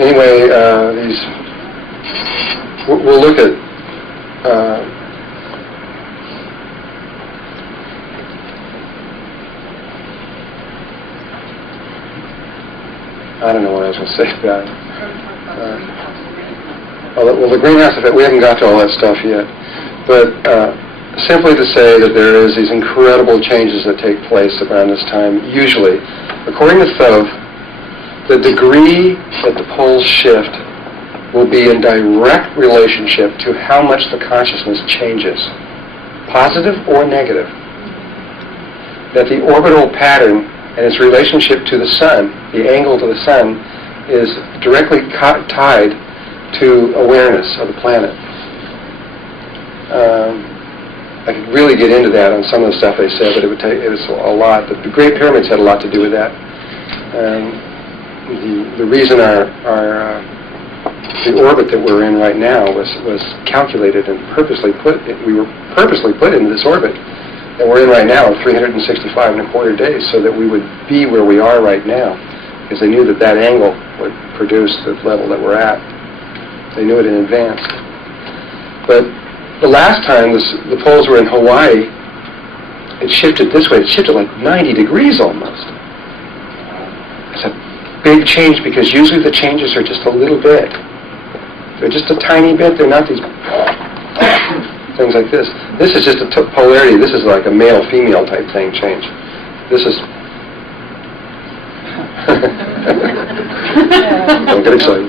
Anyway, we'll look at I don't know what I was going to say about it. Well, the greenhouse effect, we haven't got to all that stuff yet. But simply to say that there is these incredible changes that take place around this time, usually. According to Thoth, the degree that the poles shift will be in direct relationship to how much the consciousness changes, positive or negative. That the orbital pattern and its relationship to the sun, the angle to the sun, is directly tied to awareness of the planet. I could really get into that on some of the stuff they said, but it was a lot. The Great Pyramids had a lot to do with that. The reason the orbit that we're in right now was calculated and we were purposely put into this orbit that we're in right now, 365 and a quarter days, so that we would be where we are right now, because they knew that that angle would produce the level that we're at. They knew it in advance. But the last time the poles were in Hawaii, it shifted this way. It shifted like 90 degrees almost. It's a big change, because usually the changes are just a little bit. They're just a tiny bit. They're not these things like this. This is just a polarity. This is like a male-female type thing change. This is... Don't get excited.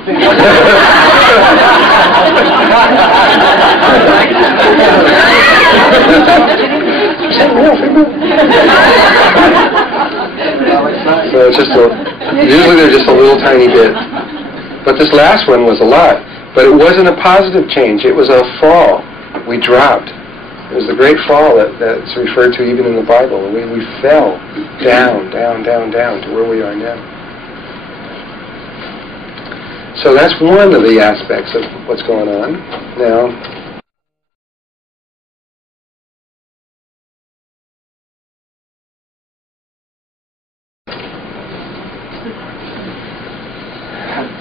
So it's just usually they're just a little tiny bit. But this last one was a lot. But it wasn't a positive change. It was a fall. We dropped. It was the great fall that's referred to even in the Bible. We fell down, down, down, down to where we are now. So that's one of the aspects of what's going on. Now,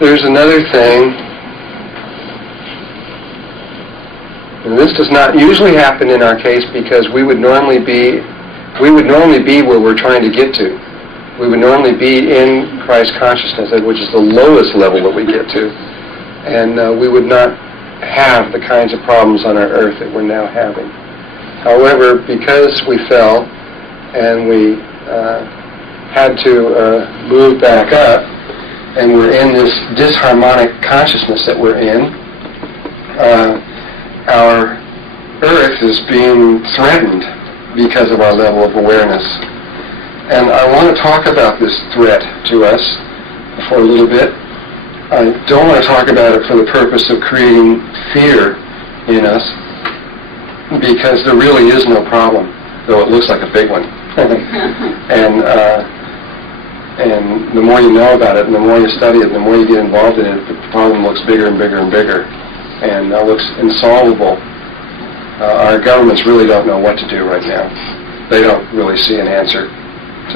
there's another thing, and this does not usually happen in our case, because we would normally be where we're trying to get to. We would normally be in Christ consciousness, which is the lowest level that we get to, and we would not have the kinds of problems on our earth that we're now having. However, because we fell and we had to move back up, and we're in this disharmonic consciousness that we're in, our earth is being threatened because of our level of awareness. And I want to talk about this threat to us for a little bit. I don't want to talk about it for the purpose of creating fear in us, because there really is no problem, though it looks like a big one. And the more you know about it, and the more you study it, and the more you get involved in it, the problem looks bigger and bigger and bigger, and looks insolvable. Our governments really don't know what to do right now. They don't really see an answer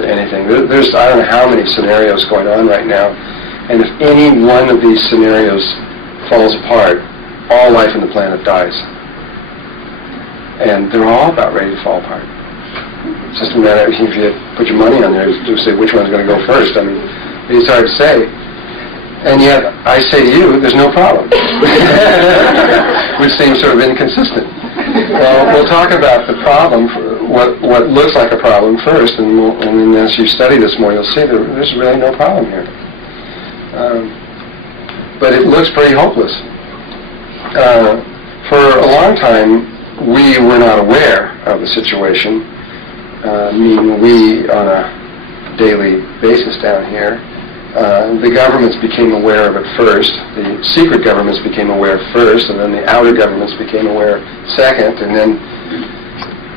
to anything. There's I don't know how many scenarios going on right now, and if any one of these scenarios falls apart, all life on the planet dies. And they're all about ready to fall apart. It's just a matter of if you put your money on there to say which one's going to go first. I mean, it's hard to say. And yet, I say to you, there's no problem. Which seems sort of inconsistent. Well, we'll talk about the problem, what looks like a problem first, and then as you study this more, you'll see there's really no problem here. But it looks pretty hopeless. For a long time, we were not aware of the situation. Meaning we, on a daily basis down here, the governments became aware of it first. The secret governments became aware first, and then the outer governments became aware second, and then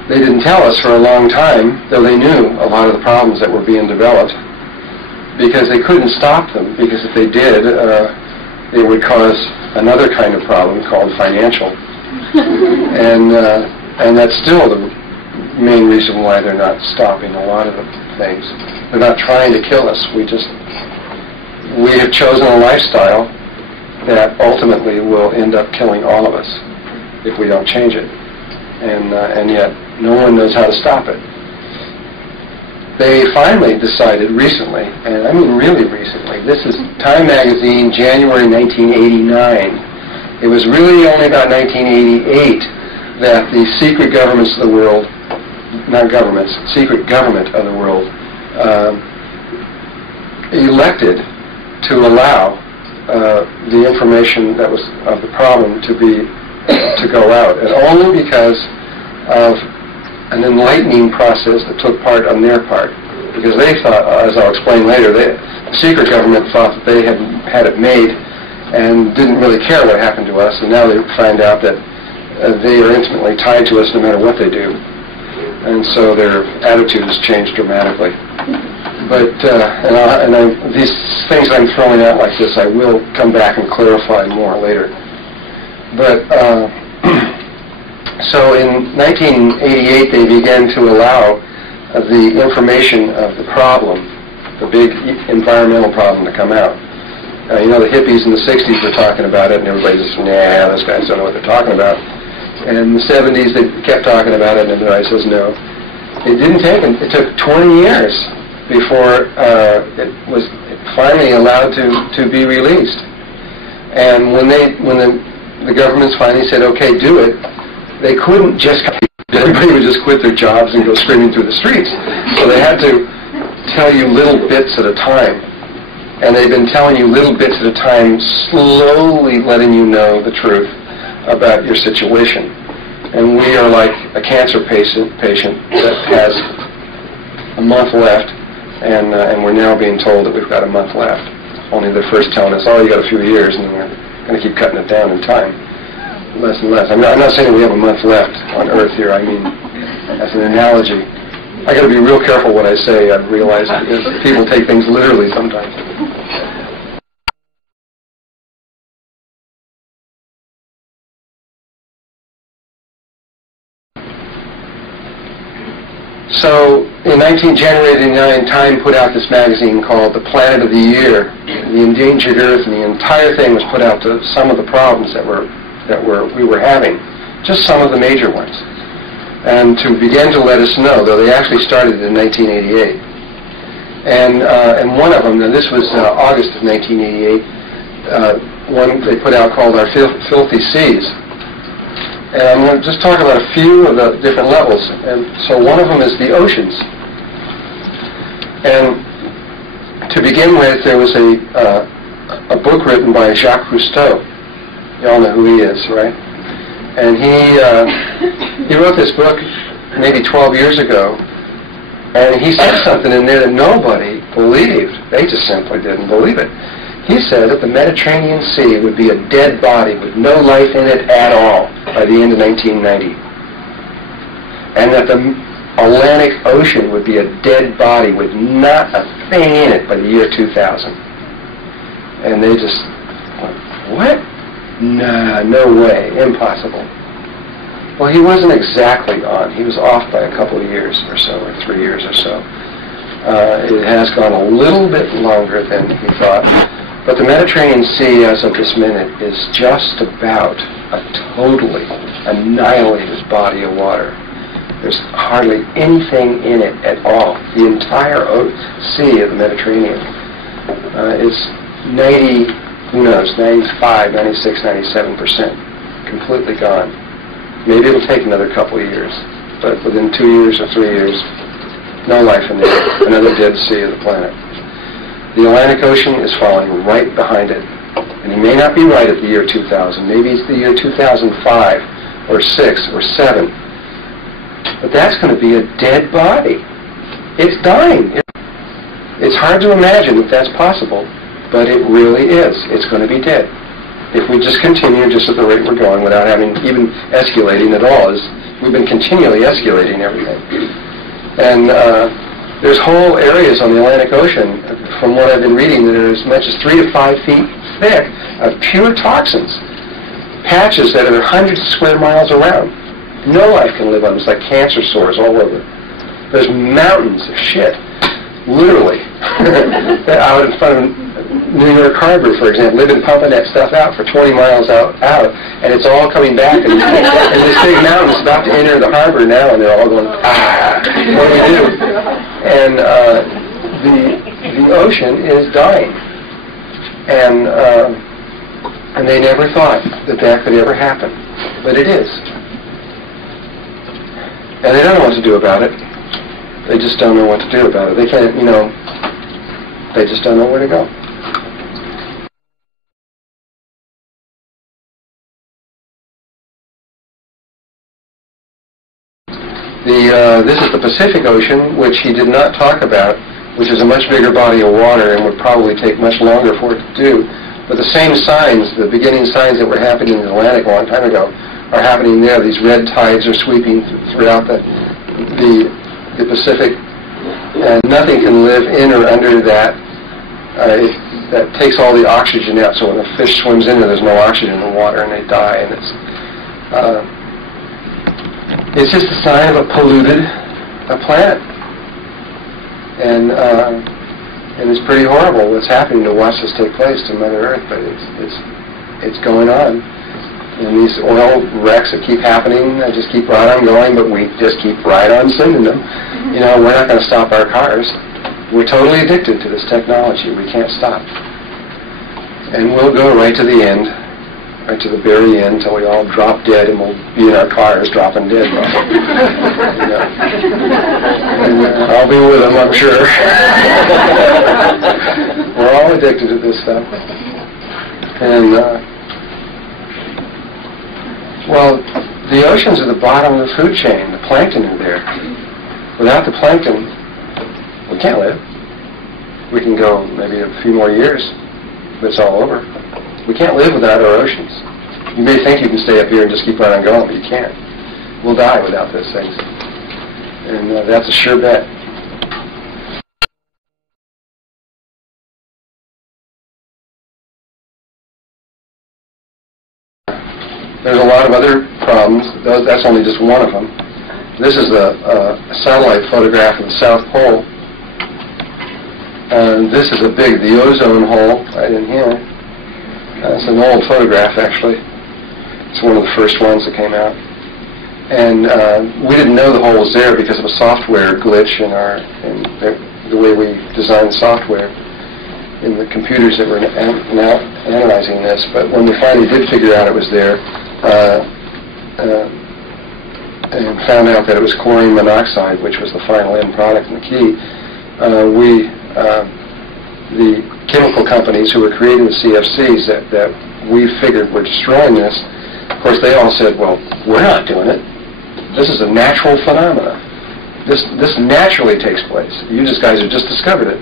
they didn't tell us for a long time, though they knew a lot of the problems that were being developed, because they couldn't stop them, because if they did, it would cause another kind of problem called financial. And that's still the main reason why they're not stopping a lot of the things. They're not trying to kill us. We have chosen a lifestyle that ultimately will end up killing all of us if we don't change it. And yet no one knows how to stop it. They finally decided recently, and I mean really recently, this is Time Magazine, January 1989. It was really only about 1988 that the secret governments of the world, not governments, secret government of the world, elected to allow the information that was of the problem to go out, and only because of an enlightening process that took part on their part. Because they thought, as I'll explain later, the secret government thought that they had it made and didn't really care what happened to us, and now they find out that they are intimately tied to us no matter what they do. And so their attitude has changed dramatically. But these things I'm throwing out like this, I will come back and clarify more later. But so in 1988, they began to allow the information of the problem, the big environmental problem, to come out. You know, the hippies in the 60s were talking about it, and everybody just, nah, those guys don't know what they're talking about. And in the 70s, they kept talking about it, and everybody says no. It didn't take them. It took 20 years before it was finally allowed to be released. And when the governments finally said, okay, do it, they couldn't just, everybody would just quit their jobs and go screaming through the streets. So they had to tell you little bits at a time. And they've been telling you little bits at a time, slowly letting you know the truth about your situation. And we are like a cancer patient that has a month left, and we're now being told that we've got a month left. Only they're first telling us, oh, you got a few years, and then we're going to keep cutting it down in time, less and less. I'm not saying we have a month left on Earth here. I mean, as an analogy. I got to be real careful what I say. I realize because people take things literally sometimes. So, in January 1989, Time put out this magazine called The Planet of the Year. The Endangered Earth, and the entire thing was put out to some of the problems that we were having, just some of the major ones, and to begin to let us know. Though they actually started in 1988, and one of them, and this was August of 1988, one they put out called Our Filthy Seas. And I'm going to just talk about a few of the different levels. And so one of them is the oceans. And to begin with, there was a book written by Jacques Cousteau. You all know who he is, right? And he wrote this book maybe 12 years ago. And he said something in there that nobody believed. They just simply didn't believe it. He said that the Mediterranean Sea would be a dead body with no life in it at all by the end of 1990. And that the Atlantic Ocean would be a dead body with not a anything in it by the year 2000. And they just went, what? Nah, no way, impossible. Well, he wasn't exactly on. He was off by a couple of years or so, or 3 years or so. It has gone a little bit longer than he thought. But the Mediterranean Sea, as of this minute, is just about a totally annihilated body of water. There's hardly anything in it at all. The entire sea of the Mediterranean is 95, 96, 97% completely gone. Maybe it'll take another couple of years, but within 2 years or 3 years, no life in there, another dead sea of the planet. The Atlantic Ocean is falling right behind it. And he may not be right at the year 2000. Maybe it's the year 2005 or 6 or 7. But that's going to be a dead body. It's dying. It's hard to imagine that that's possible, but it really is. It's going to be dead. If we just continue just at the rate we're going without having even escalating at all, we've been continually escalating everything. And there's whole areas on the Atlantic Ocean, from what I've been reading, that are as much as 3 to 5 feet thick of pure toxins. Patches that are hundreds of square miles around. No life can live on them. It's like cancer sores all over. There's mountains of shit, literally, out in front of New York Harbor, for example. They've been pumping that stuff out for 20 miles out, and it's all coming back. And this big mountain's about to enter the harbor now, and they're all going, what do we do? And the ocean is dying. And they never thought that could ever happen. But it is. And they don't know what to do about it. They just don't know what to do about it. They can't, they just don't know where to go. This is the Pacific Ocean, which he did not talk about, which is a much bigger body of water and would probably take much longer for it to do. But the same signs, the beginning signs that were happening in the Atlantic a long time ago, are happening there. These red tides are sweeping throughout the Pacific, and nothing can live in or under that. That takes all the oxygen out, so when a fish swims in there's no oxygen in the water and they die. And it's just a sign of a polluted planet. And it's pretty horrible what's happening to watch this take place to Mother Earth, but it's going on. And these oil wrecks that keep happening, they just keep right on going, but we just keep right on sending them. We're not going to stop our cars. We're totally addicted to this technology. We can't stop. And we'll go right to the end, right to the very end, until we all drop dead, and we'll be in our cars dropping dead. And I'll be with them, I'm sure. We're all addicted to this stuff. And, well, the oceans are the bottom of the food chain. The plankton are there. Without the plankton, we can't live. We can go maybe a few more years, but it's all over. We can't live without our oceans. You may think you can stay up here and just keep right on going, but you can't. We'll die without those things. And that's a sure bet. There's a lot of other problems. That's only just one of them. This is a satellite photograph of the South Pole. And this is the ozone hole right in here. It's an old photograph, actually. It's one of the first ones that came out. And we didn't know the hole was there because of a software glitch in the way we designed the software in the computers that were now analyzing this. But when we finally did figure out it was there, and found out that it was chlorine monoxide, which was the final end product and the key, the chemical companies who were creating the CFCs that we figured were destroying this, of course they all said, well, we're not doing it. This is a natural phenomenon. This naturally takes place. You guys have just discovered it.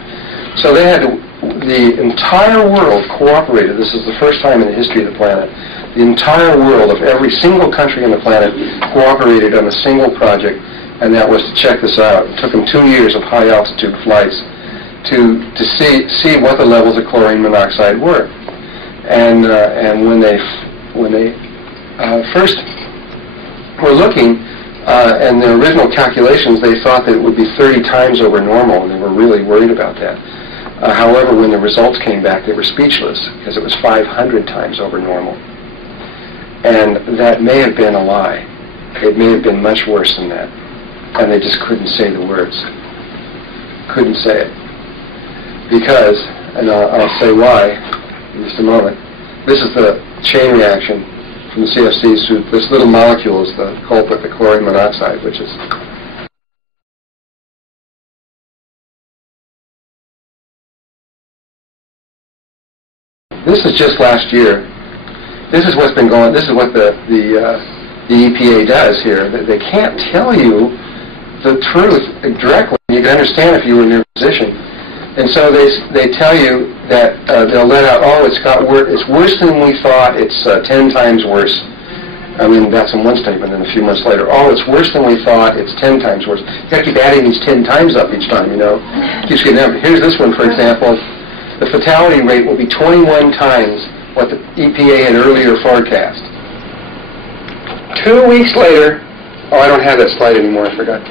So they had the entire world cooperated. This is the first time in the history of the planet. The entire world of every single country on the planet cooperated on a single project, and that was to check this out. It took them 2 years of high-altitude flights to see what the levels of chlorine monoxide were. And when they first were looking, and the original calculations, they thought that it would be 30 times over normal, and they were really worried about that. However, when the results came back, they were speechless, because it was 500 times over normal. And that may have been a lie. It may have been much worse than that. And they just couldn't say the words. Couldn't say it. Because, and I'll say why in just a moment, this is the chain reaction from the CFCs to this little molecule is the culprit, the chlorine monoxide, which is this is just last year. This is what's been going. This is what the EPA does here. They can't tell you the truth directly. You can understand if you were in your position, and so they tell you that they'll let out. Oh, it's worse than we thought. It's 10 times worse. I mean, that's in one statement, and a few months later, oh, it's worse than we thought. It's 10 times worse. You got to keep adding these 10 times up each time. You know, keeps getting up. Here's this one, for example. The fatality rate will be 21 times what the EPA had earlier forecast. 2 weeks later, oh, I don't have that slide anymore, I forgot.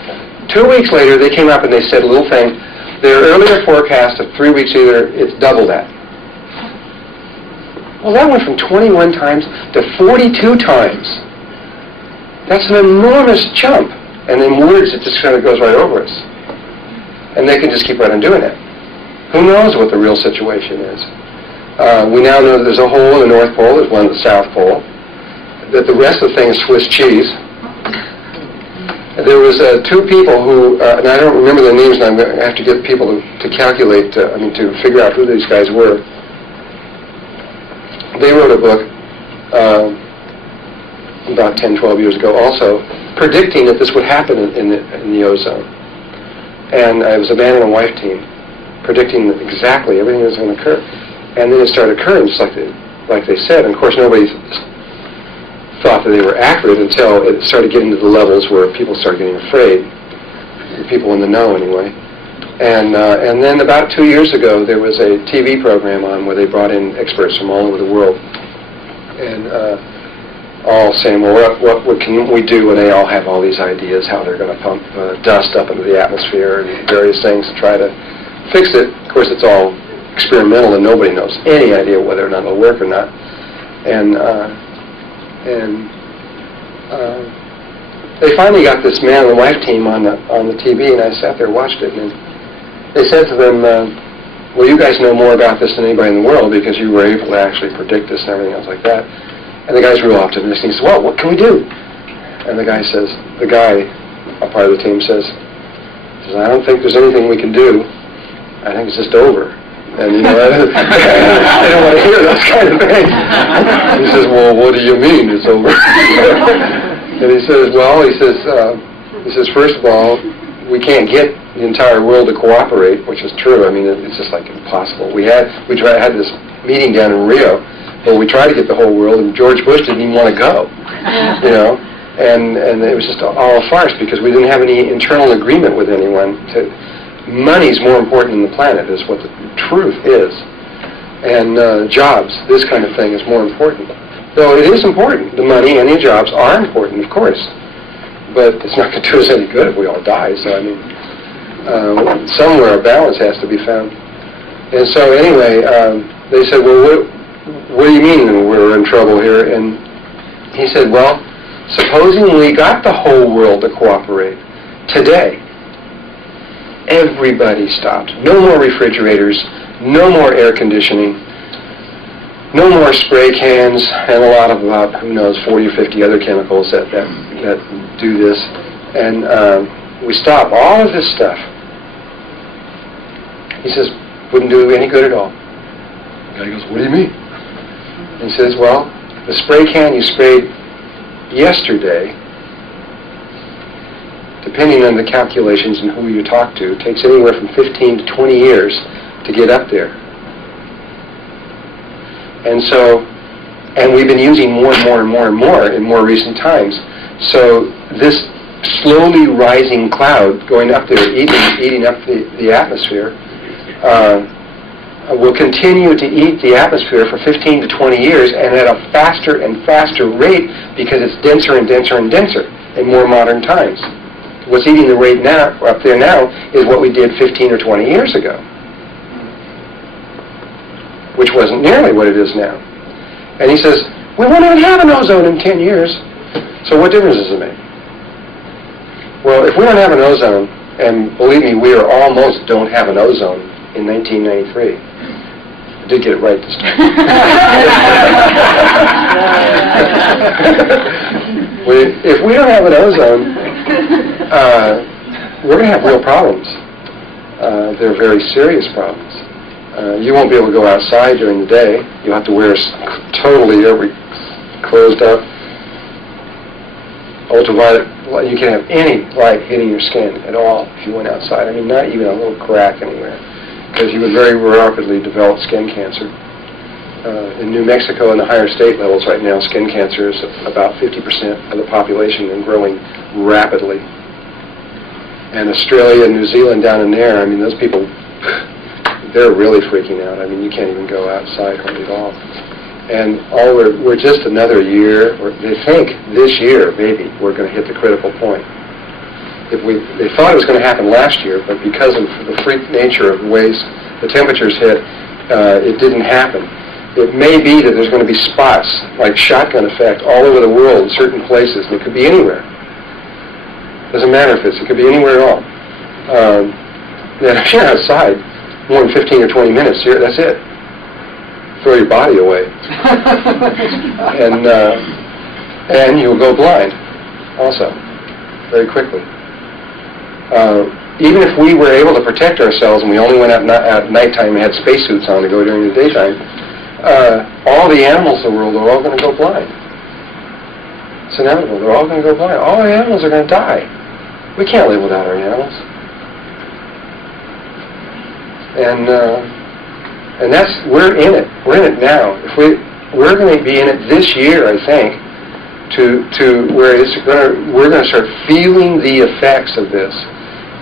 2 weeks later, they came up and they said a little thing. Their earlier forecast of 3 weeks later, it's double that. Well, that went from 21 times to 42 times. That's an enormous jump. And in words, it just kind of goes right over us. And they can just keep right on doing it. Who knows what the real situation is? We now know that there's a hole in the North Pole, there's one at the South Pole, that the rest of the thing is Swiss cheese. There was two people who, and I don't remember their names, and I'm going to have to get people to calculate, to figure out who these guys were. They wrote a book about 10, 12 years ago also, predicting that this would happen in the ozone. And it was a man and a wife team, predicting exactly everything that was going to occur. And then it started occurring just like they said. And of course, nobody thought that they were accurate until it started getting to the levels where people started getting afraid. People in the know, anyway. And then about 2 years ago, there was a TV program on where they brought in experts from all over the world, and all saying, well, what can we do? And they all have all these ideas how they're going to pump dust up into the atmosphere and various things to try to fix it. Of course, it's all experimental, and nobody knows any idea whether or not it'll work or not. And they finally got this man and wife team on the TV, and I sat there and watched it, and they said to them, well, you guys know more about this than anybody in the world because you were able to actually predict this and everything else like that. And the guy's real optimistic. He says, well, what can we do? And the guy, a part of the team says, I don't think there's anything we can do. I think it's just over. And, you know, I don't want to hear those kind of things. He says, well, what do you mean it's over? And he says, first of all, we can't get the entire world to cooperate, which is true. I mean, it's just like impossible. We had this meeting down in Rio where we tried to get the whole world, and George Bush didn't even want to go, you know, and it was just all a farce because we didn't have any internal agreement with anyone. Money's more important than the planet is what the truth is, and jobs, this kind of thing, is more important. Though it is important. The money and the jobs are important, of course, but it's not going to do us any good if we all die. So I mean, somewhere a balance has to be found. And so anyway, they said, well, what do you mean we're in trouble here? And he said, well, supposing we got the whole world to cooperate today, everybody stopped. No more refrigerators, no more air conditioning, no more spray cans, and a lot of about, 40 or 50 other chemicals that do this. And we stop all of this stuff. He says, wouldn't do any good at all. The guy goes, what do you mean? He says, well, the spray can you sprayed yesterday, depending on the calculations and who you talk to, takes anywhere from 15 to 20 years to get up there. And we've been using more and more and more and more in more recent times. So this slowly rising cloud going up there, eating up the atmosphere, will continue to eat the atmosphere for 15 to 20 years, and at a faster and faster rate because it's denser and denser and denser in more modern times. What's eating the rate now, up there now, is what we did 15 or 20 years ago, which wasn't nearly what it is now. And he says, we won't even have an ozone in 10 years. So what difference does it make? Well, if we don't have an ozone, and believe me, we are almost don't have an ozone in 1993. I did get it right this time. If we don't have an ozone, we're going to have real problems. They're very serious problems. You won't be able to go outside during the day. You'll have to wear totally closed up ultraviolet. You can't have any light hitting your skin at all if you went outside. I mean, not even a little crack anywhere, because you would very rapidly develop skin cancer. In New Mexico, in the higher state levels right now, skin cancer is about 50% of the population and growing rapidly. And Australia and New Zealand down in there, I mean, those people, they're really freaking out. I mean, you can't even go outside hardly at all. And we're just another year, or they think this year, maybe, we're going to hit the critical point. They thought it was going to happen last year, but because of the freak nature of the ways the temperatures hit, it didn't happen. It may be that there's going to be spots, like shotgun effect, all over the world in certain places, and it could be anywhere. Doesn't matter if it could be anywhere at all. Then if you're outside more than 15 or 20 minutes, that's it. Throw your body away. And you'll go blind also, very quickly. Even if we were able to protect ourselves and we only went out at nighttime and had spacesuits on to go during the daytime, all the animals in the world are all going to go blind. It's inevitable. They're all going to go blind. All our animals are going to die. We can't live without our animals. And that's, we're in it. We're in it now. We're going to be in it this year, I think, to where we're going to start feeling the effects of this.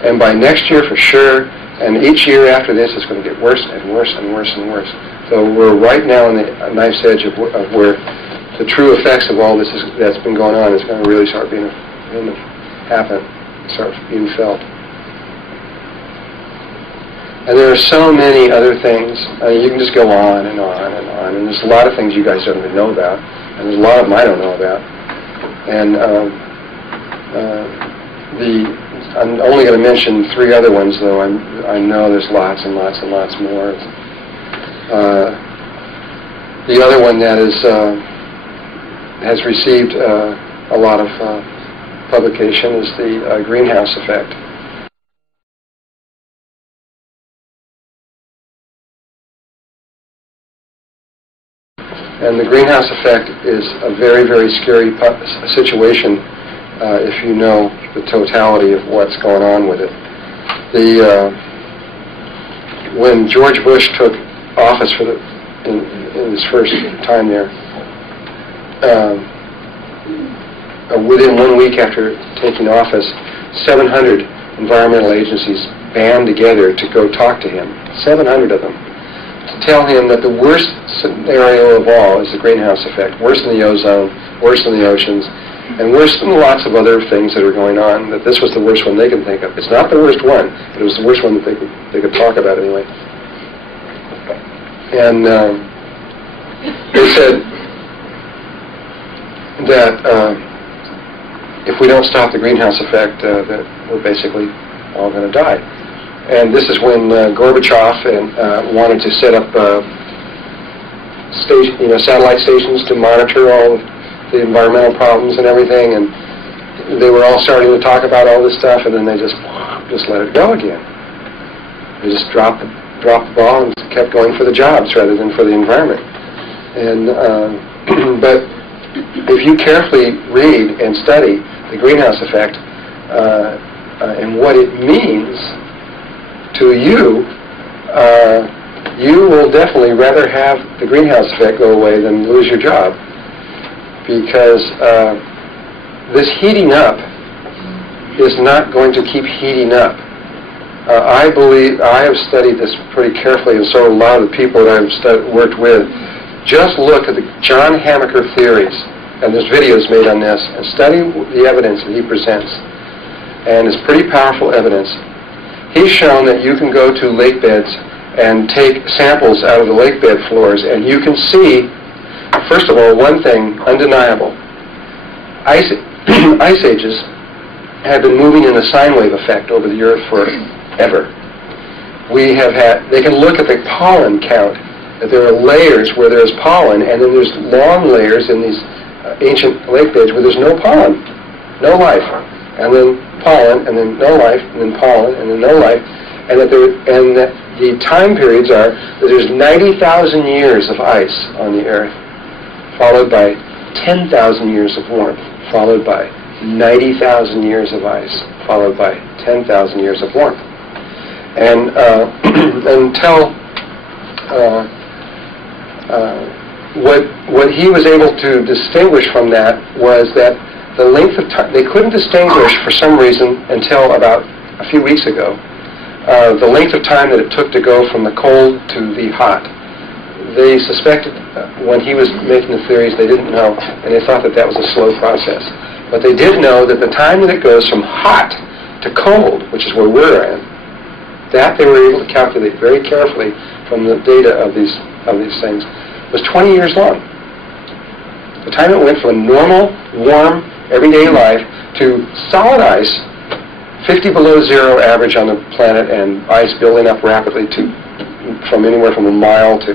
And by next year for sure, and each year after this, it's going to get worse and worse and worse and worse. So we're right now on the knife's edge of where the true effects of all this that's been going on is going to really start being start being felt. And there are so many other things. You can just go on and on and on. And there's a lot of things you guys don't even know about. And there's a lot of them I don't know about. And I'm only going to mention 3 other ones, though. I know there's lots and lots and lots more. The other one that has received a lot of publication is the greenhouse effect. And the greenhouse effect is a very, very scary situation if you know the totality of what's going on with it. When George Bush took office in his first time there, within 1 week after taking office, 700 environmental agencies band together to go talk to him, 700 of them, to tell him that the worst scenario of all is the greenhouse effect, worse than the ozone, worse than the oceans, and worse than lots of other things that are going on, that this was the worst one they could think of. It's not the worst one, but it was the worst one that they could talk about anyway. And they said that if we don't stop the greenhouse effect, that we're basically all going to die. And this is when Gorbachev wanted to set up satellite stations to monitor all the environmental problems and everything, and they were all starting to talk about all this stuff, and then they just let it go again. They just dropped the ball and kept going for the jobs rather than for the environment. And but if you carefully read and study the greenhouse effect and what it means to you, you will definitely rather have the greenhouse effect go away than lose your job, because this heating up is not going to keep heating up. I believe, I have studied this pretty carefully, and so a lot of the people that I've worked with. Just look at the John Hamaker theories, and there's videos made on this, and study the evidence that he presents. And it's pretty powerful evidence. He's shown that you can go to lake beds and take samples out of the lake bed floors, and you can see, first of all, one thing undeniable. Ice ages have been moving in a sine wave effect over the Earth forever. They can look at the pollen count, that there are layers where there's pollen, and then there's long layers in these ancient lake beds where there's no pollen, no life, and then pollen, and then no life, and then pollen, and then no life, and that the time periods are that there's 90,000 years of ice on the Earth, followed by 10,000 years of warmth, followed by 90,000 years of ice, followed by 10,000 years of warmth. And until what he was able to distinguish from that was that the length of time, they couldn't distinguish for some reason until about a few weeks ago, the length of time that it took to go from the cold to the hot. They suspected when he was making the theories, they didn't know, and they thought that that was a slow process. But they did know that the time that it goes from hot to cold, which is where we're at, that they were able to calculate very carefully from the data of these things, was 20 years long. The time it went from normal, warm, everyday life to solid ice, 50 below zero average on the planet, and ice building up rapidly from anywhere from a mile to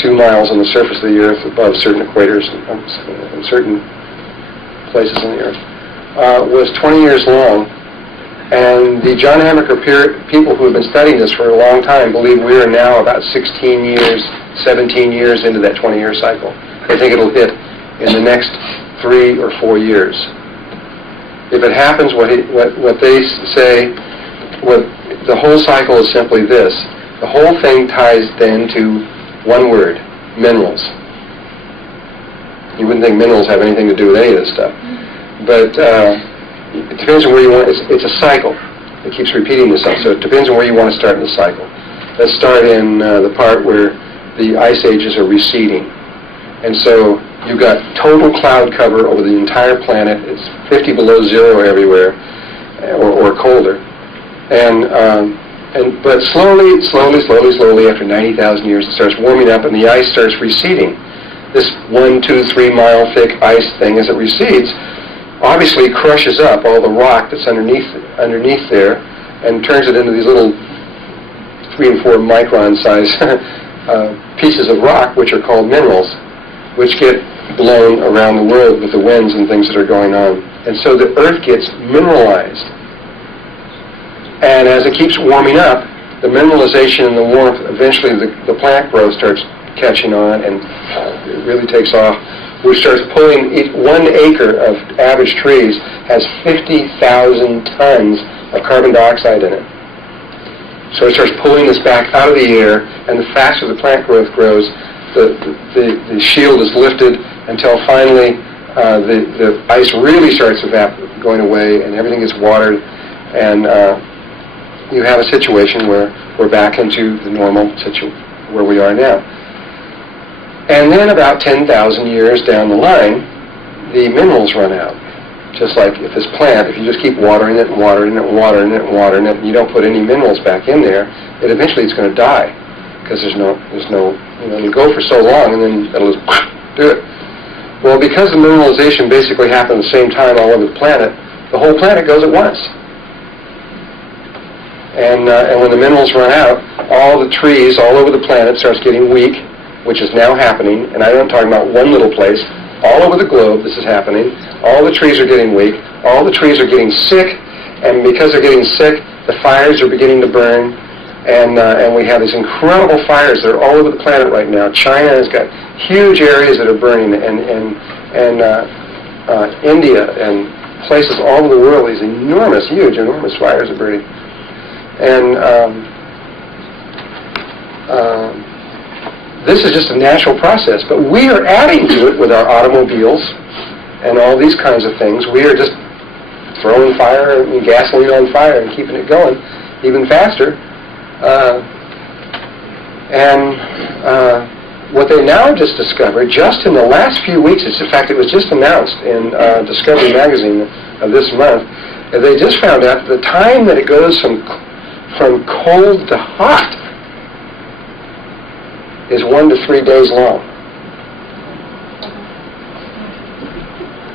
2 miles on the surface of the Earth above certain equators and certain places on the Earth, was 20 years long. And the John Hamaker people who have been studying this for a long time believe we are now about 16 years, 17 years into that 20-year cycle. They think it'll hit in the next 3 or 4 years. If it happens, what they say, the whole cycle is simply this. The whole thing ties then to one word: minerals. You wouldn't think minerals have anything to do with any of this stuff. But it depends on where you want. It's a cycle. It keeps repeating itself, so it depends on where you want to start in the cycle. Let's start in the part where the ice ages are receding. And so you've got total cloud cover over the entire planet. It's 50 below zero everywhere, or colder. But slowly, after 90,000 years, it starts warming up and the ice starts receding. This 1, 2, 3 mile thick ice thing, as it recedes, obviously crushes up all the rock that's underneath there and turns it into these little 3 and 4 micron size pieces of rock, which are called minerals, which get blown around the world with the winds and things that are going on. And so the Earth gets mineralized. And as it keeps warming up, the mineralization and the warmth, eventually the plant growth starts catching on, and it really takes off, which starts pulling 1 acre of average trees has 50,000 tons of carbon dioxide in it. So it starts pulling this back out of the air, and the faster the plant growth grows, the shield is lifted until finally the ice really starts going away, and everything gets watered, and you have a situation where we're back into the normal situation where we are now. And then about 10,000 years down the line, the minerals run out. Just like if this plant, if you just keep watering it and watering it and watering it and watering it, and you don't put any minerals back in there, eventually it's going to die, because there's no, you go for so long and then it'll just do it. Well, because the mineralization basically happened at the same time all over the planet, the whole planet goes at once. And when the minerals run out, all the trees all over the planet starts getting weak, which is now happening, and I'm talking about one little place. All over the globe, this is happening. All the trees are getting weak. All the trees are getting sick, and because they're getting sick, the fires are beginning to burn, and we have these incredible fires that are all over the planet right now. China has got huge areas that are burning, and India and places all over the world, these enormous fires are burning. And this is just a natural process, but we are adding to it with our automobiles and all these kinds of things. We are just throwing fire and gasoline on fire and keeping it going. even faster. What they now just discovered, just in the last few weeks, in fact, it was just announced in Discovery magazine of this month, they just found out the time that it goes from cold to hot is 1 to 3 days long.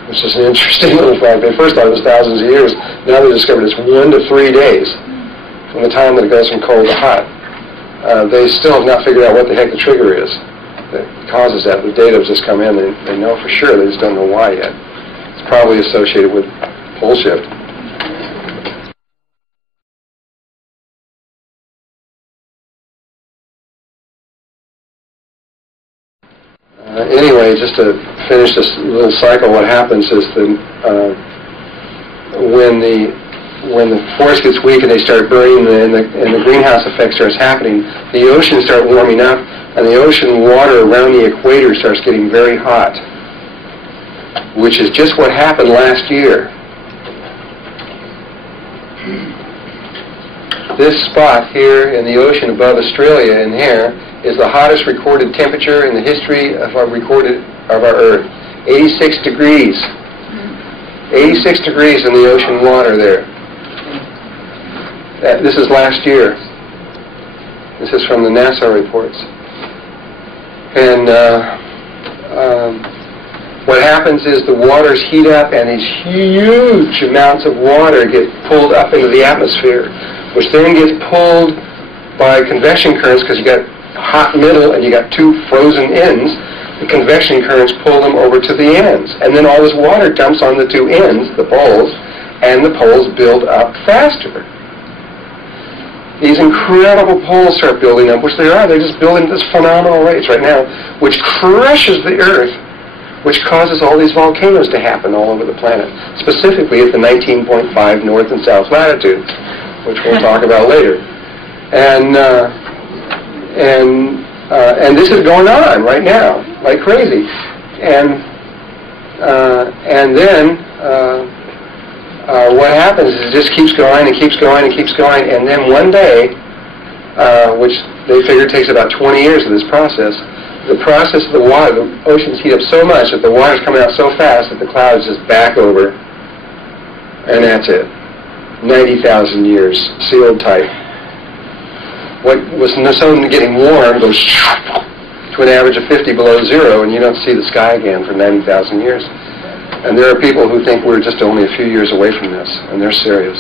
Which is an interesting little fact. They first thought it was thousands of years. Now they discovered it's 1 to 3 days from the time that it goes from cold to hot. They still have not figured out what the heck the trigger is that causes that. The data has just come in. They know for sure. They just don't know why yet. It's probably associated with pole shift. Anyway, just to finish this little cycle, what happens is that when the forest gets weak and they start burning and the greenhouse effect starts happening, the oceans start warming up, and the ocean water around the equator starts getting very hot, which is just what happened last year. This spot here in the ocean above Australia in here is the hottest recorded temperature in the history of our Earth. 86 degrees. 86 degrees in the ocean water there. This is last year. This is from the NASA reports. And what happens is the waters heat up and these huge amounts of water get pulled up into the atmosphere, which then gets pulled by convection currents because you got hot middle and you got two frozen ends. The convection currents pull them over to the ends. And then all this water dumps on the two ends, the poles, and the poles build up faster. These incredible poles start building up, which they are. They're just building at this phenomenal rates right now, which crushes the Earth, which causes all these volcanoes to happen all over the planet, specifically at the 19.5 north and south latitudes, which we'll talk about later. And this is going on right now, like crazy. And then what happens is it just keeps going and keeps going and keeps going. And then one day, which they figure takes about 20 years of this process, the process of the water, the oceans heat up so much that the water's coming out so fast that the clouds just back over. And that's it. 90,000 years, sealed tight. What was suddenly getting warm goes to an average of 50 below zero, and you don't see the sky again for 90,000 years. And there are people who think we're just only a few years away from this, and they're serious.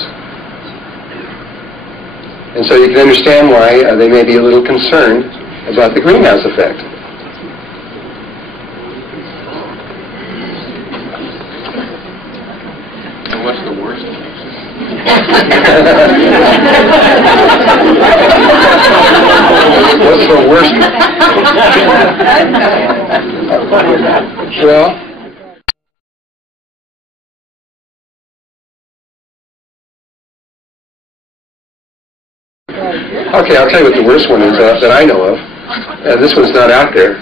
And so you can understand why they may be a little concerned about the greenhouse effect. And what's the worst? What's the worst? Well, okay, I'll tell you what the worst one is that I know of. And this one's not out there,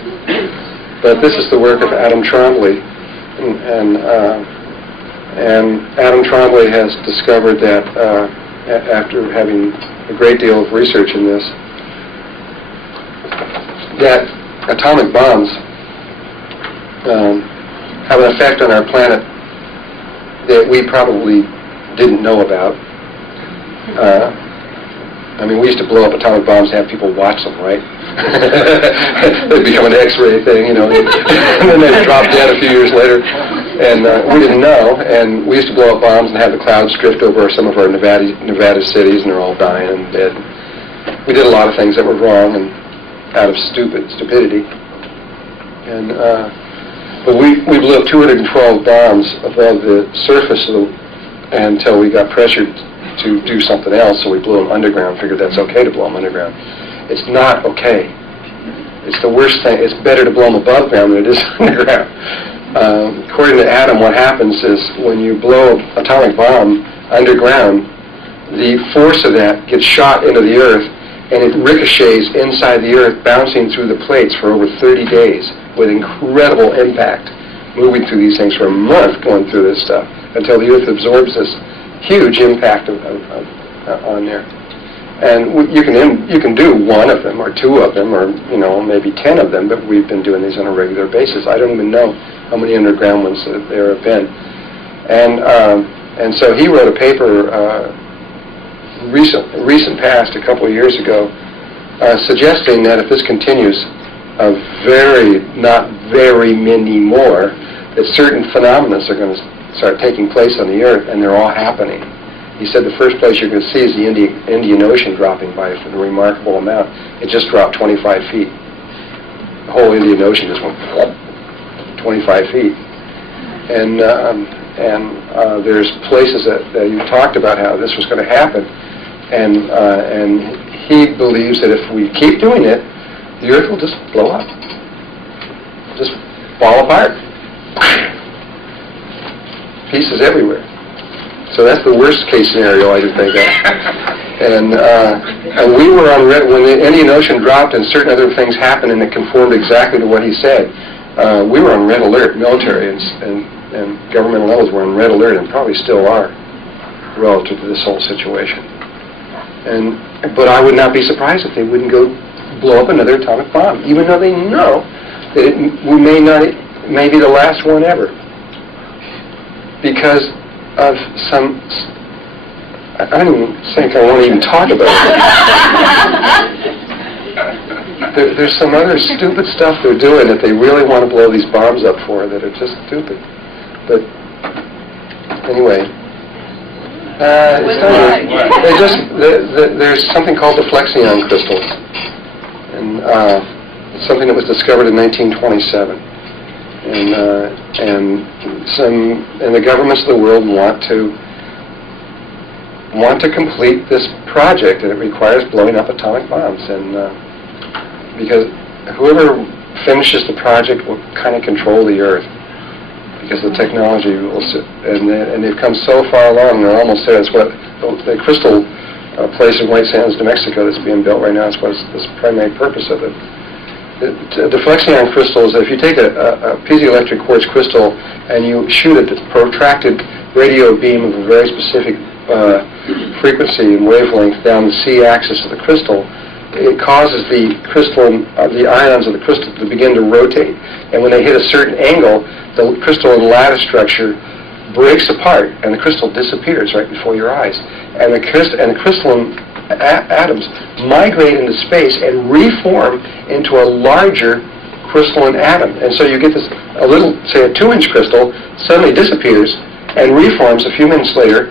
but this is the work of Adam Trombley, and Adam Trombley has discovered that after having a great deal of research in this, that atomic bombs have an effect on our planet that we probably didn't know about. I mean, we used to blow up atomic bombs and have people watch them, right? They'd become an X-ray thing, you know, and then they'd drop dead a few years later. And we didn't know, and we used to blow up bombs and have the clouds drift over some of our Nevada cities, and they're all dying and dead. We did a lot of things that were wrong and out of stupidity. And but we blew up 212 bombs above the surface until we got pressured to do something else, so we blew them underground. Figured that's okay to blow them underground. It's not okay. It's the worst thing. It's better to blow them above ground than it is underground. According to Adam, what happens is when you blow an atomic bomb underground, the force of that gets shot into the earth, and it ricochets inside the earth, bouncing through the plates for over 30 days with incredible impact, moving through these things for a month, going through this stuff, until the earth absorbs this huge impact on there. And you can do one of them or two of them or maybe 10 of them, but we've been doing these on a regular basis. I don't even know how many underground ones there have been. And so he wrote a paper recent past, a couple of years ago, suggesting that if this continues, not very many more, that certain phenomena are going to start taking place on the Earth, and they're all happening. He said the first place you're going to see is the Indian Ocean dropping by a remarkable amount. It just dropped 25 feet. The whole Indian Ocean just went 25 feet. And there's places that you talked about how this was going to happen, and he believes that if we keep doing it, the Earth will just blow up, just fall apart, pieces everywhere. So that's the worst case scenario I could think of. And we were on red when the Indian Ocean dropped and certain other things happened, and it conformed exactly to what he said. We were on red alert, military and governmental levels were on red alert, and probably still are, relative to this whole situation. But I would not be surprised if they wouldn't go blow up another atomic bomb, even though they know that it may be the last one ever, because of some. I don't even think I want to even talk about it. There's some other stupid stuff they're doing that they really want to blow these bombs up for that are just stupid. But anyway, there's something called the Flexion crystals, and it's something that was discovered in 1927, and the governments of the world want to complete this project, and it requires blowing up atomic bombs, and because whoever finishes the project will kind of control the Earth, because the technology will sit, and they've come so far along, they're almost there. It's what the crystal place in White Sands, New Mexico, that's being built right now. It's what the primary purpose of it. The Flexion crystals, if you take a piezoelectric quartz crystal and you shoot a protracted radio beam of a very specific frequency and wavelength down the C-axis of the crystal, it causes the ions of the crystal to begin to rotate. And when they hit a certain angle, the crystalline lattice structure breaks apart, and the crystal disappears right before your eyes. And the crystalline atoms migrate into space and reform into a larger crystalline atom. And so you get this, a little, say a 2-inch crystal, suddenly disappears and reforms a few minutes later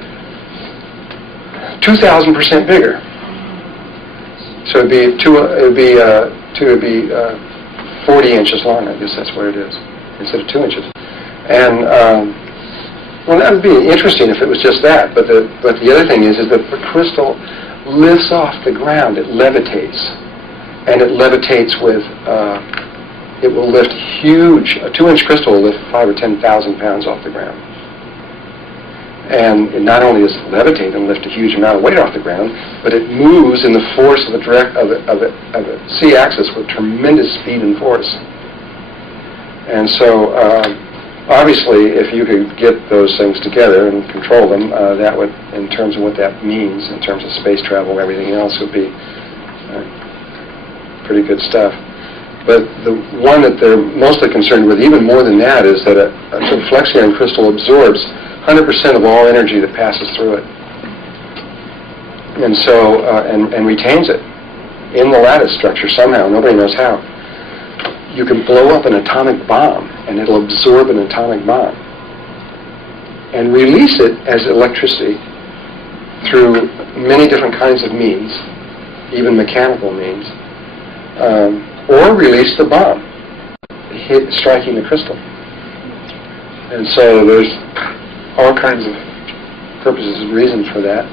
2,000% bigger. So it'd be 40 inches long. I guess that's what it is, instead of 2 inches. And well, that would be interesting if it was just that. But the other thing is that the crystal lifts off the ground. It levitates, and it levitates with. It will lift huge. A 2-inch crystal will lift 5,000 or 10,000 pounds off the ground. And it not only does it levitate and lift a huge amount of weight off the ground, but it moves in the force of the C-axis with tremendous speed and force. And so, obviously, if you could get those things together and control them, that would, in terms of what that means, in terms of space travel and everything else, would be pretty good stuff. But the one that they're mostly concerned with, even more than that, is that a Flexion crystal absorbs 100% of all energy that passes through it, and so and retains it in the lattice structure somehow. Nobody knows how. You can blow up an atomic bomb, and it'll absorb an atomic bomb and release it as electricity through many different kinds of means, even mechanical means, or release the bomb, striking the crystal. And so there's all kinds of purposes and reasons for that.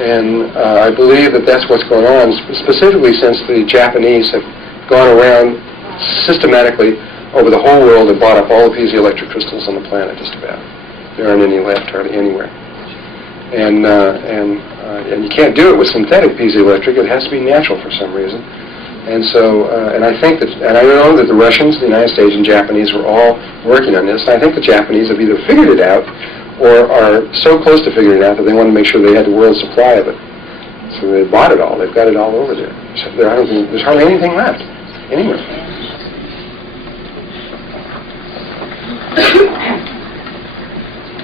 And I believe that that's what's going on, specifically since the Japanese have gone around systematically over the whole world and bought up all the piezoelectric crystals on the planet, just about. There aren't any left hardly anywhere. And you can't do it with synthetic piezoelectric. It has to be natural for some reason. And so, and I think that, and I know that the Russians, the United States, and Japanese were all working on this. And I think the Japanese have either figured it out or are so close to figuring it out that they want to make sure they had the world's supply of it. So they bought it all. They've got it all over there. So there's hardly anything left anywhere.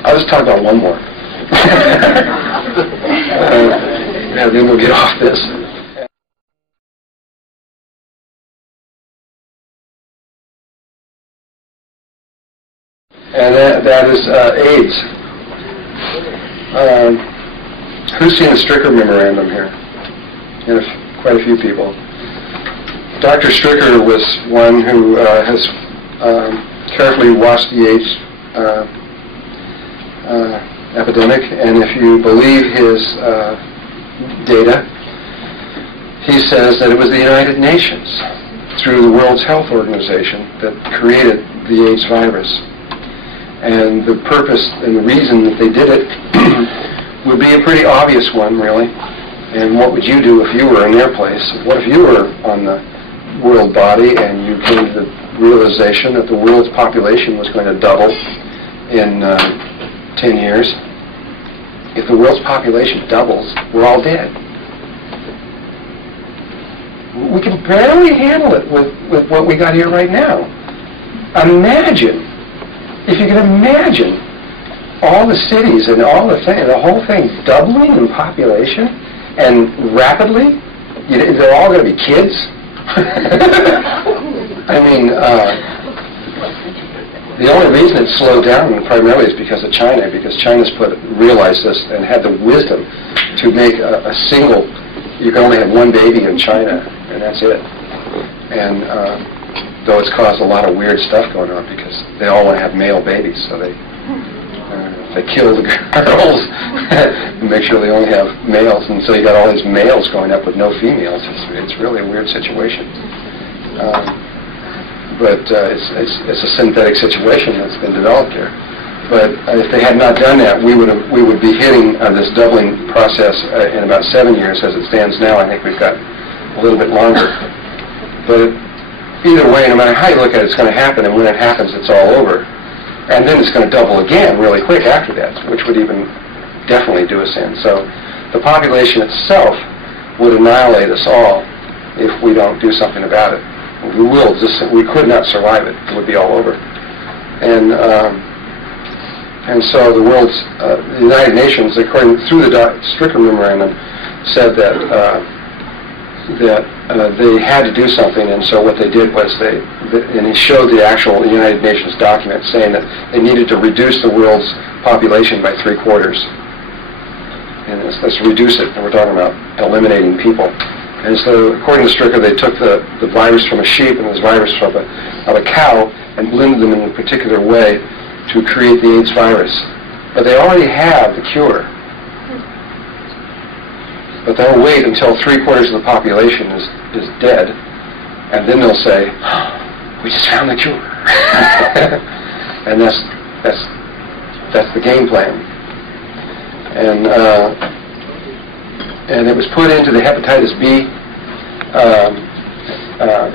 I'll just talk about one more. And then we'll get off this. And that is AIDS. Who's seen the Stricker memorandum here? Quite a few people. Dr. Stricker was one who has carefully watched the AIDS epidemic, and if you believe his data, he says that it was the United Nations, through the World Health Organization, that created the AIDS virus. And the purpose and the reason that they did it would be a pretty obvious one, really. And what would you do if you were in their place? What if you were on the world body and you came to the realization that the world's population was going to double in 10 years? If the world's population doubles, we're all dead. We can barely handle it with what we got here right now. Imagine, if you can imagine all the cities and all the whole thing doubling in population and rapidly, they're all going to be kids. I mean, the only reason it slowed down primarily is because of China, because China's realized this and had the wisdom to make a single, you can only have one baby in China, and that's it. And though it's caused a lot of weird stuff going on because they all want to have male babies, so they kill the girls and make sure they only have males, and so you got all these males growing up with no females. It's really a weird situation. But it's a synthetic situation that's been developed here. But if they had not done that, we would be hitting this doubling process in about 7 years. As it stands now, I think we've got a little bit longer. But either way, no matter how you look at it, it's going to happen, and when it happens, it's all over. And then it's going to double again really quick after that, which would even definitely do us in. So the population itself would annihilate us all if we don't do something about it. We could not survive it. It would be all over. And so the the United Nations, through the Stricker Memorandum, said that they had to do something, and so what they did was and he showed the actual United Nations document saying that they needed to reduce the world's population by 3/4. And let's reduce it, and we're talking about eliminating people. And so, according to Stricker, they took the virus from a sheep and this virus from a cow and blended them in a particular way to create the AIDS virus. But they already have the cure. But they'll wait until 3/4 of the population is dead, and then they'll say, "We just found the cure." And that's the game plan. And it was put into the hepatitis B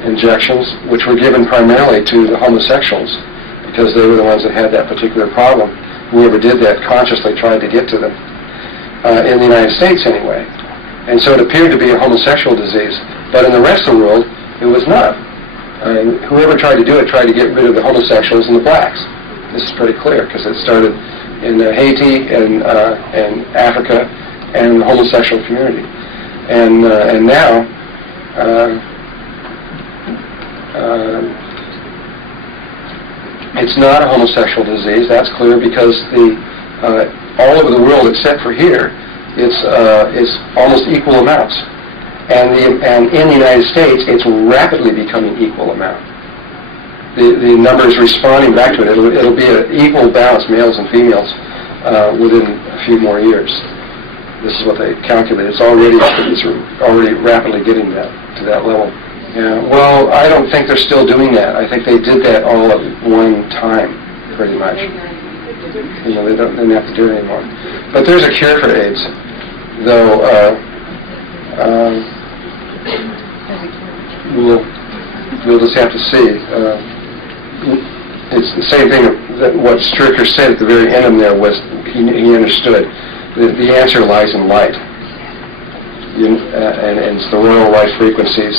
injections, which were given primarily to the homosexuals, because they were the ones that had that particular problem. Whoever did that consciously tried to get to them, in the United States anyway. And so it appeared to be a homosexual disease. But in the rest of the world, it was not. Whoever tried to do it tried to get rid of the homosexuals and the blacks. This is pretty clear, because it started in Haiti and Africa and the homosexual community. And now, it's not a homosexual disease. That's clear, because all over the world except for here, it's almost equal amounts. And in the United States, it's rapidly becoming equal amount. The numbers responding back to it, it'll be an equal balance, males and females, within a few more years. This is what they calculate. It's already rapidly getting to that level. Yeah. Well, I don't think they're still doing that. I think they did that all at one time, pretty much. They don't have to do it anymore. But there's a cure for AIDS, though. We'll just have to see. It's the same thing that what Stricker said at the very end of there was he understood. The answer lies in light. and it's the rural life frequencies,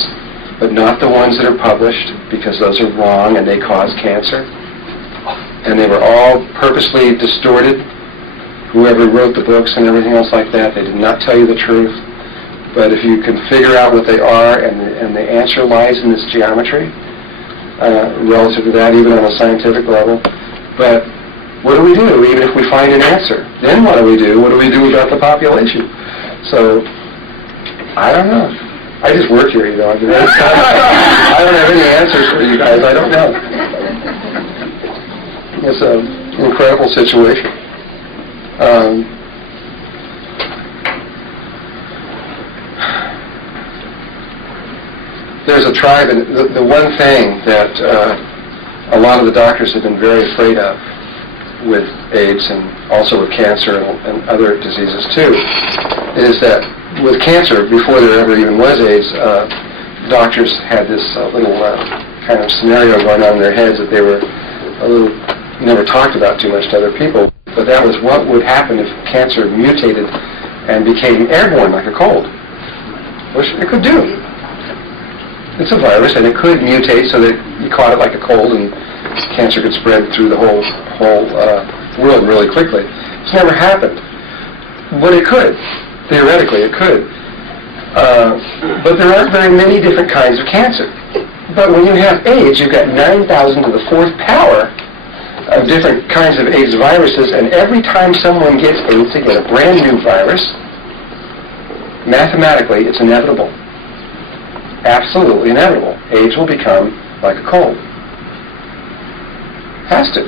but not the ones that are published, because those are wrong and they cause cancer. And they were all purposely distorted. Whoever wrote the books and everything else like that, they did not tell you the truth. But if you can figure out what they are, and the answer lies in this geometry, relative to that, even on a scientific level. But what do we do, even if we find an answer? Then what do we do? What do we do about the population? So, I don't know. I just work here, I mean, I don't have any answers for you guys. I don't know. It's an incredible situation. There's a tribe, and the one thing that a lot of the doctors have been very afraid of with AIDS and also with cancer and other diseases too, is that with cancer, before there ever even was AIDS, doctors had this little kind of scenario going on in their heads that they were a little never talked about too much to other people, but that was what would happen if cancer mutated and became airborne like a cold, which it could do. It's a virus, and it could mutate so that you caught it like a cold, and cancer could spread through the whole world really quickly. It's never happened, but it could. Theoretically, it could. But there aren't very many different kinds of cancer. But when you have AIDS, you've got 9,000 to the fourth power of different kinds of AIDS viruses, and every time someone gets AIDS, they get a brand new virus. Mathematically, it's inevitable. Absolutely inevitable. AIDS will become like a cold. Has to.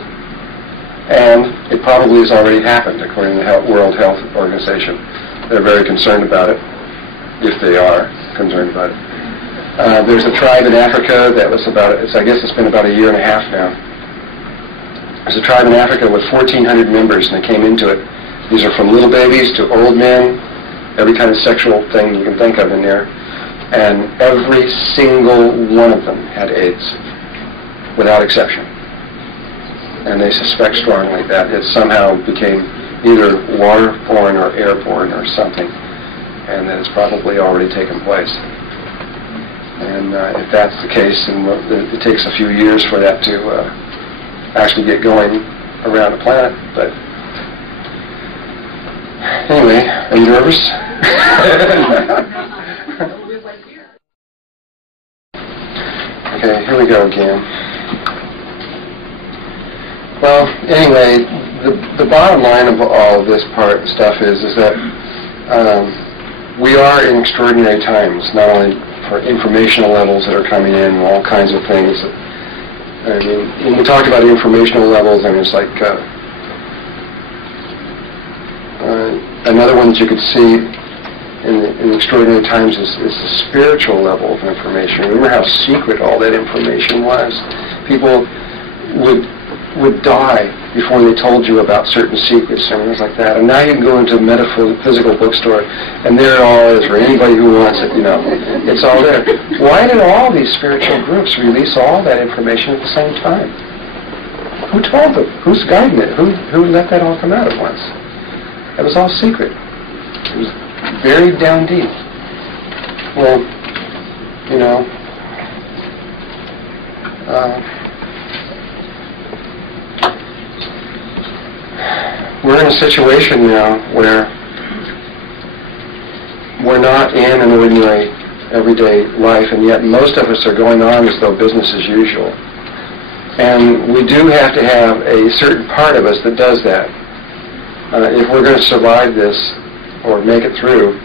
And it probably has already happened, according to the World Health Organization. They're very concerned about it, if they are concerned about it. There's a tribe in Africa that was I guess it's been about a year and a half now. There's a tribe in Africa with 1,400 members, and they came into it. These are from little babies to old men, every kind of sexual thing you can think of in there. And every single one of them had AIDS, without exception. And they suspect strongly that it somehow became either waterborne or airborne or something, and that it's probably already taken place. And if that's the case, then it takes a few years for that to actually get going around the planet. But anyway, are you nervous? Okay, here we go again. Well, anyway, the bottom line of all of this stuff is that we are in extraordinary times, not only for informational levels that are coming in and all kinds of things. I mean, when we talk about informational levels, I mean, it's like another one that you could see in extraordinary times is the spiritual level of information. Remember how secret all that information was? People would die before they told you about certain secrets and things like that. And now you can go into a metaphysical bookstore, and there it all is for anybody who wants it, It's all there. Why did all these spiritual groups release all that information at the same time? Who told them? Who's guiding it? Who let that all come out at once? It was all secret. It was buried down deep. Well, we're in a situation now where we're not in an ordinary, everyday life, and yet most of us are going on as though business as usual. And we do have to have a certain part of us that does that. If we're going to survive this or make it through,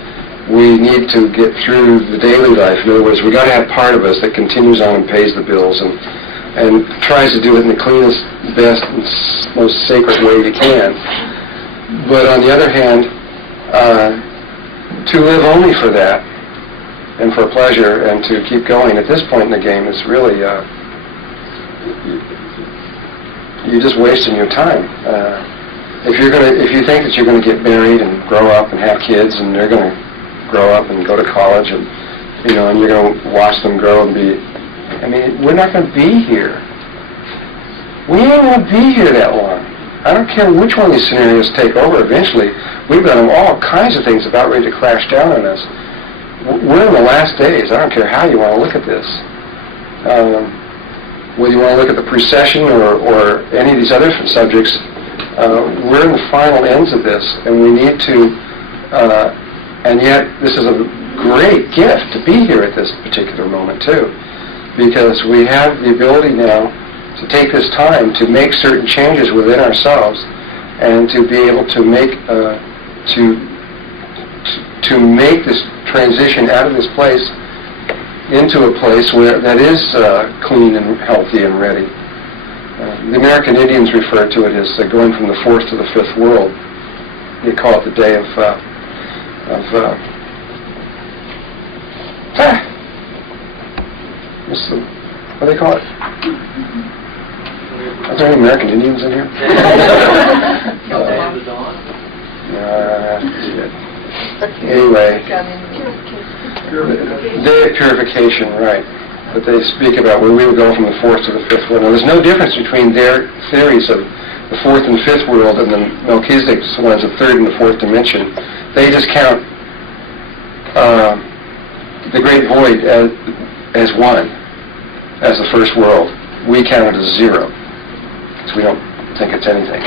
we need to get through the daily life. In other words, we've got to have part of us that continues on and pays the bills and tries to do it in the cleanest, best, and most sacred way we can. But on the other hand, to live only for that and for pleasure and to keep going at this point in the game is really, you're just wasting your time. If you think that you're going to get married and grow up and have kids, and they're going to grow up and go to college, and and you're going to watch them grow and be, we're not going to be here. We ain't going to be here that long. I don't care which one of these scenarios take over. Eventually, we've got all kinds of things about ready to crash down on us. we're in the last days. I don't care how you want to look at this. Whether you want to look at the precession or any of these other subjects, we're in the final ends of this, and we need to, and yet this is a great gift to be here at this particular moment too, because we have the ability now to take this time to make certain changes within ourselves and to be able to make to make this transition out of this place into a place where that is clean and healthy and ready. The American Indians refer to it as going from the fourth to the fifth world. They call it the day of what do they call it? Are there any American Indians in here? Anyway, the day of purification, right. But they speak about where we would go from the fourth to the fifth world. Now, there's no difference between their theories of the fourth and fifth world and the Melchizedek's ones of third and the fourth dimension. They just count the great void as one, as the first world. We count it as zero, because we don't think it's anything.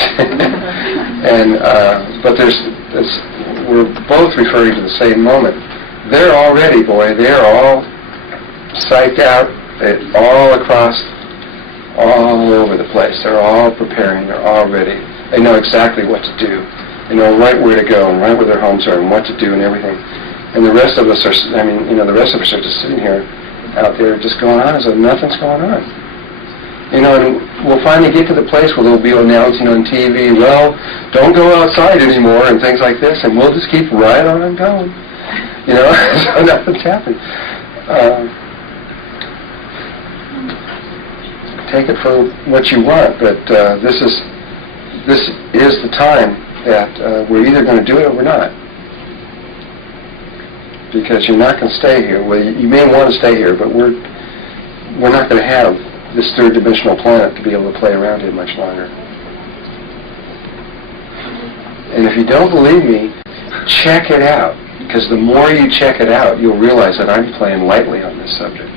And but we're both referring to the same moment. They're all ready, boy. They're all psyched out, all across, all over the place. They're all preparing. They're all ready. They know exactly what to do. They know right where to go and right where their homes are and what to do and everything. And the rest of us are, the rest of us are just sitting here, out there, just going on as if nothing's going on. And we'll finally get to the place where they'll be announcing on TV, well, don't go outside anymore and things like this, and we'll just keep right on going. So nothing's happened. Take it for what you want, but this is the time that we're either going to do it or we're not. Because you're not going to stay here. Well, you may want to stay here, but we're not going to have this third dimensional planet to be able to play around in much longer. And if you don't believe me, check it out. Because the more you check it out, you'll realize that I'm playing lightly on this subject.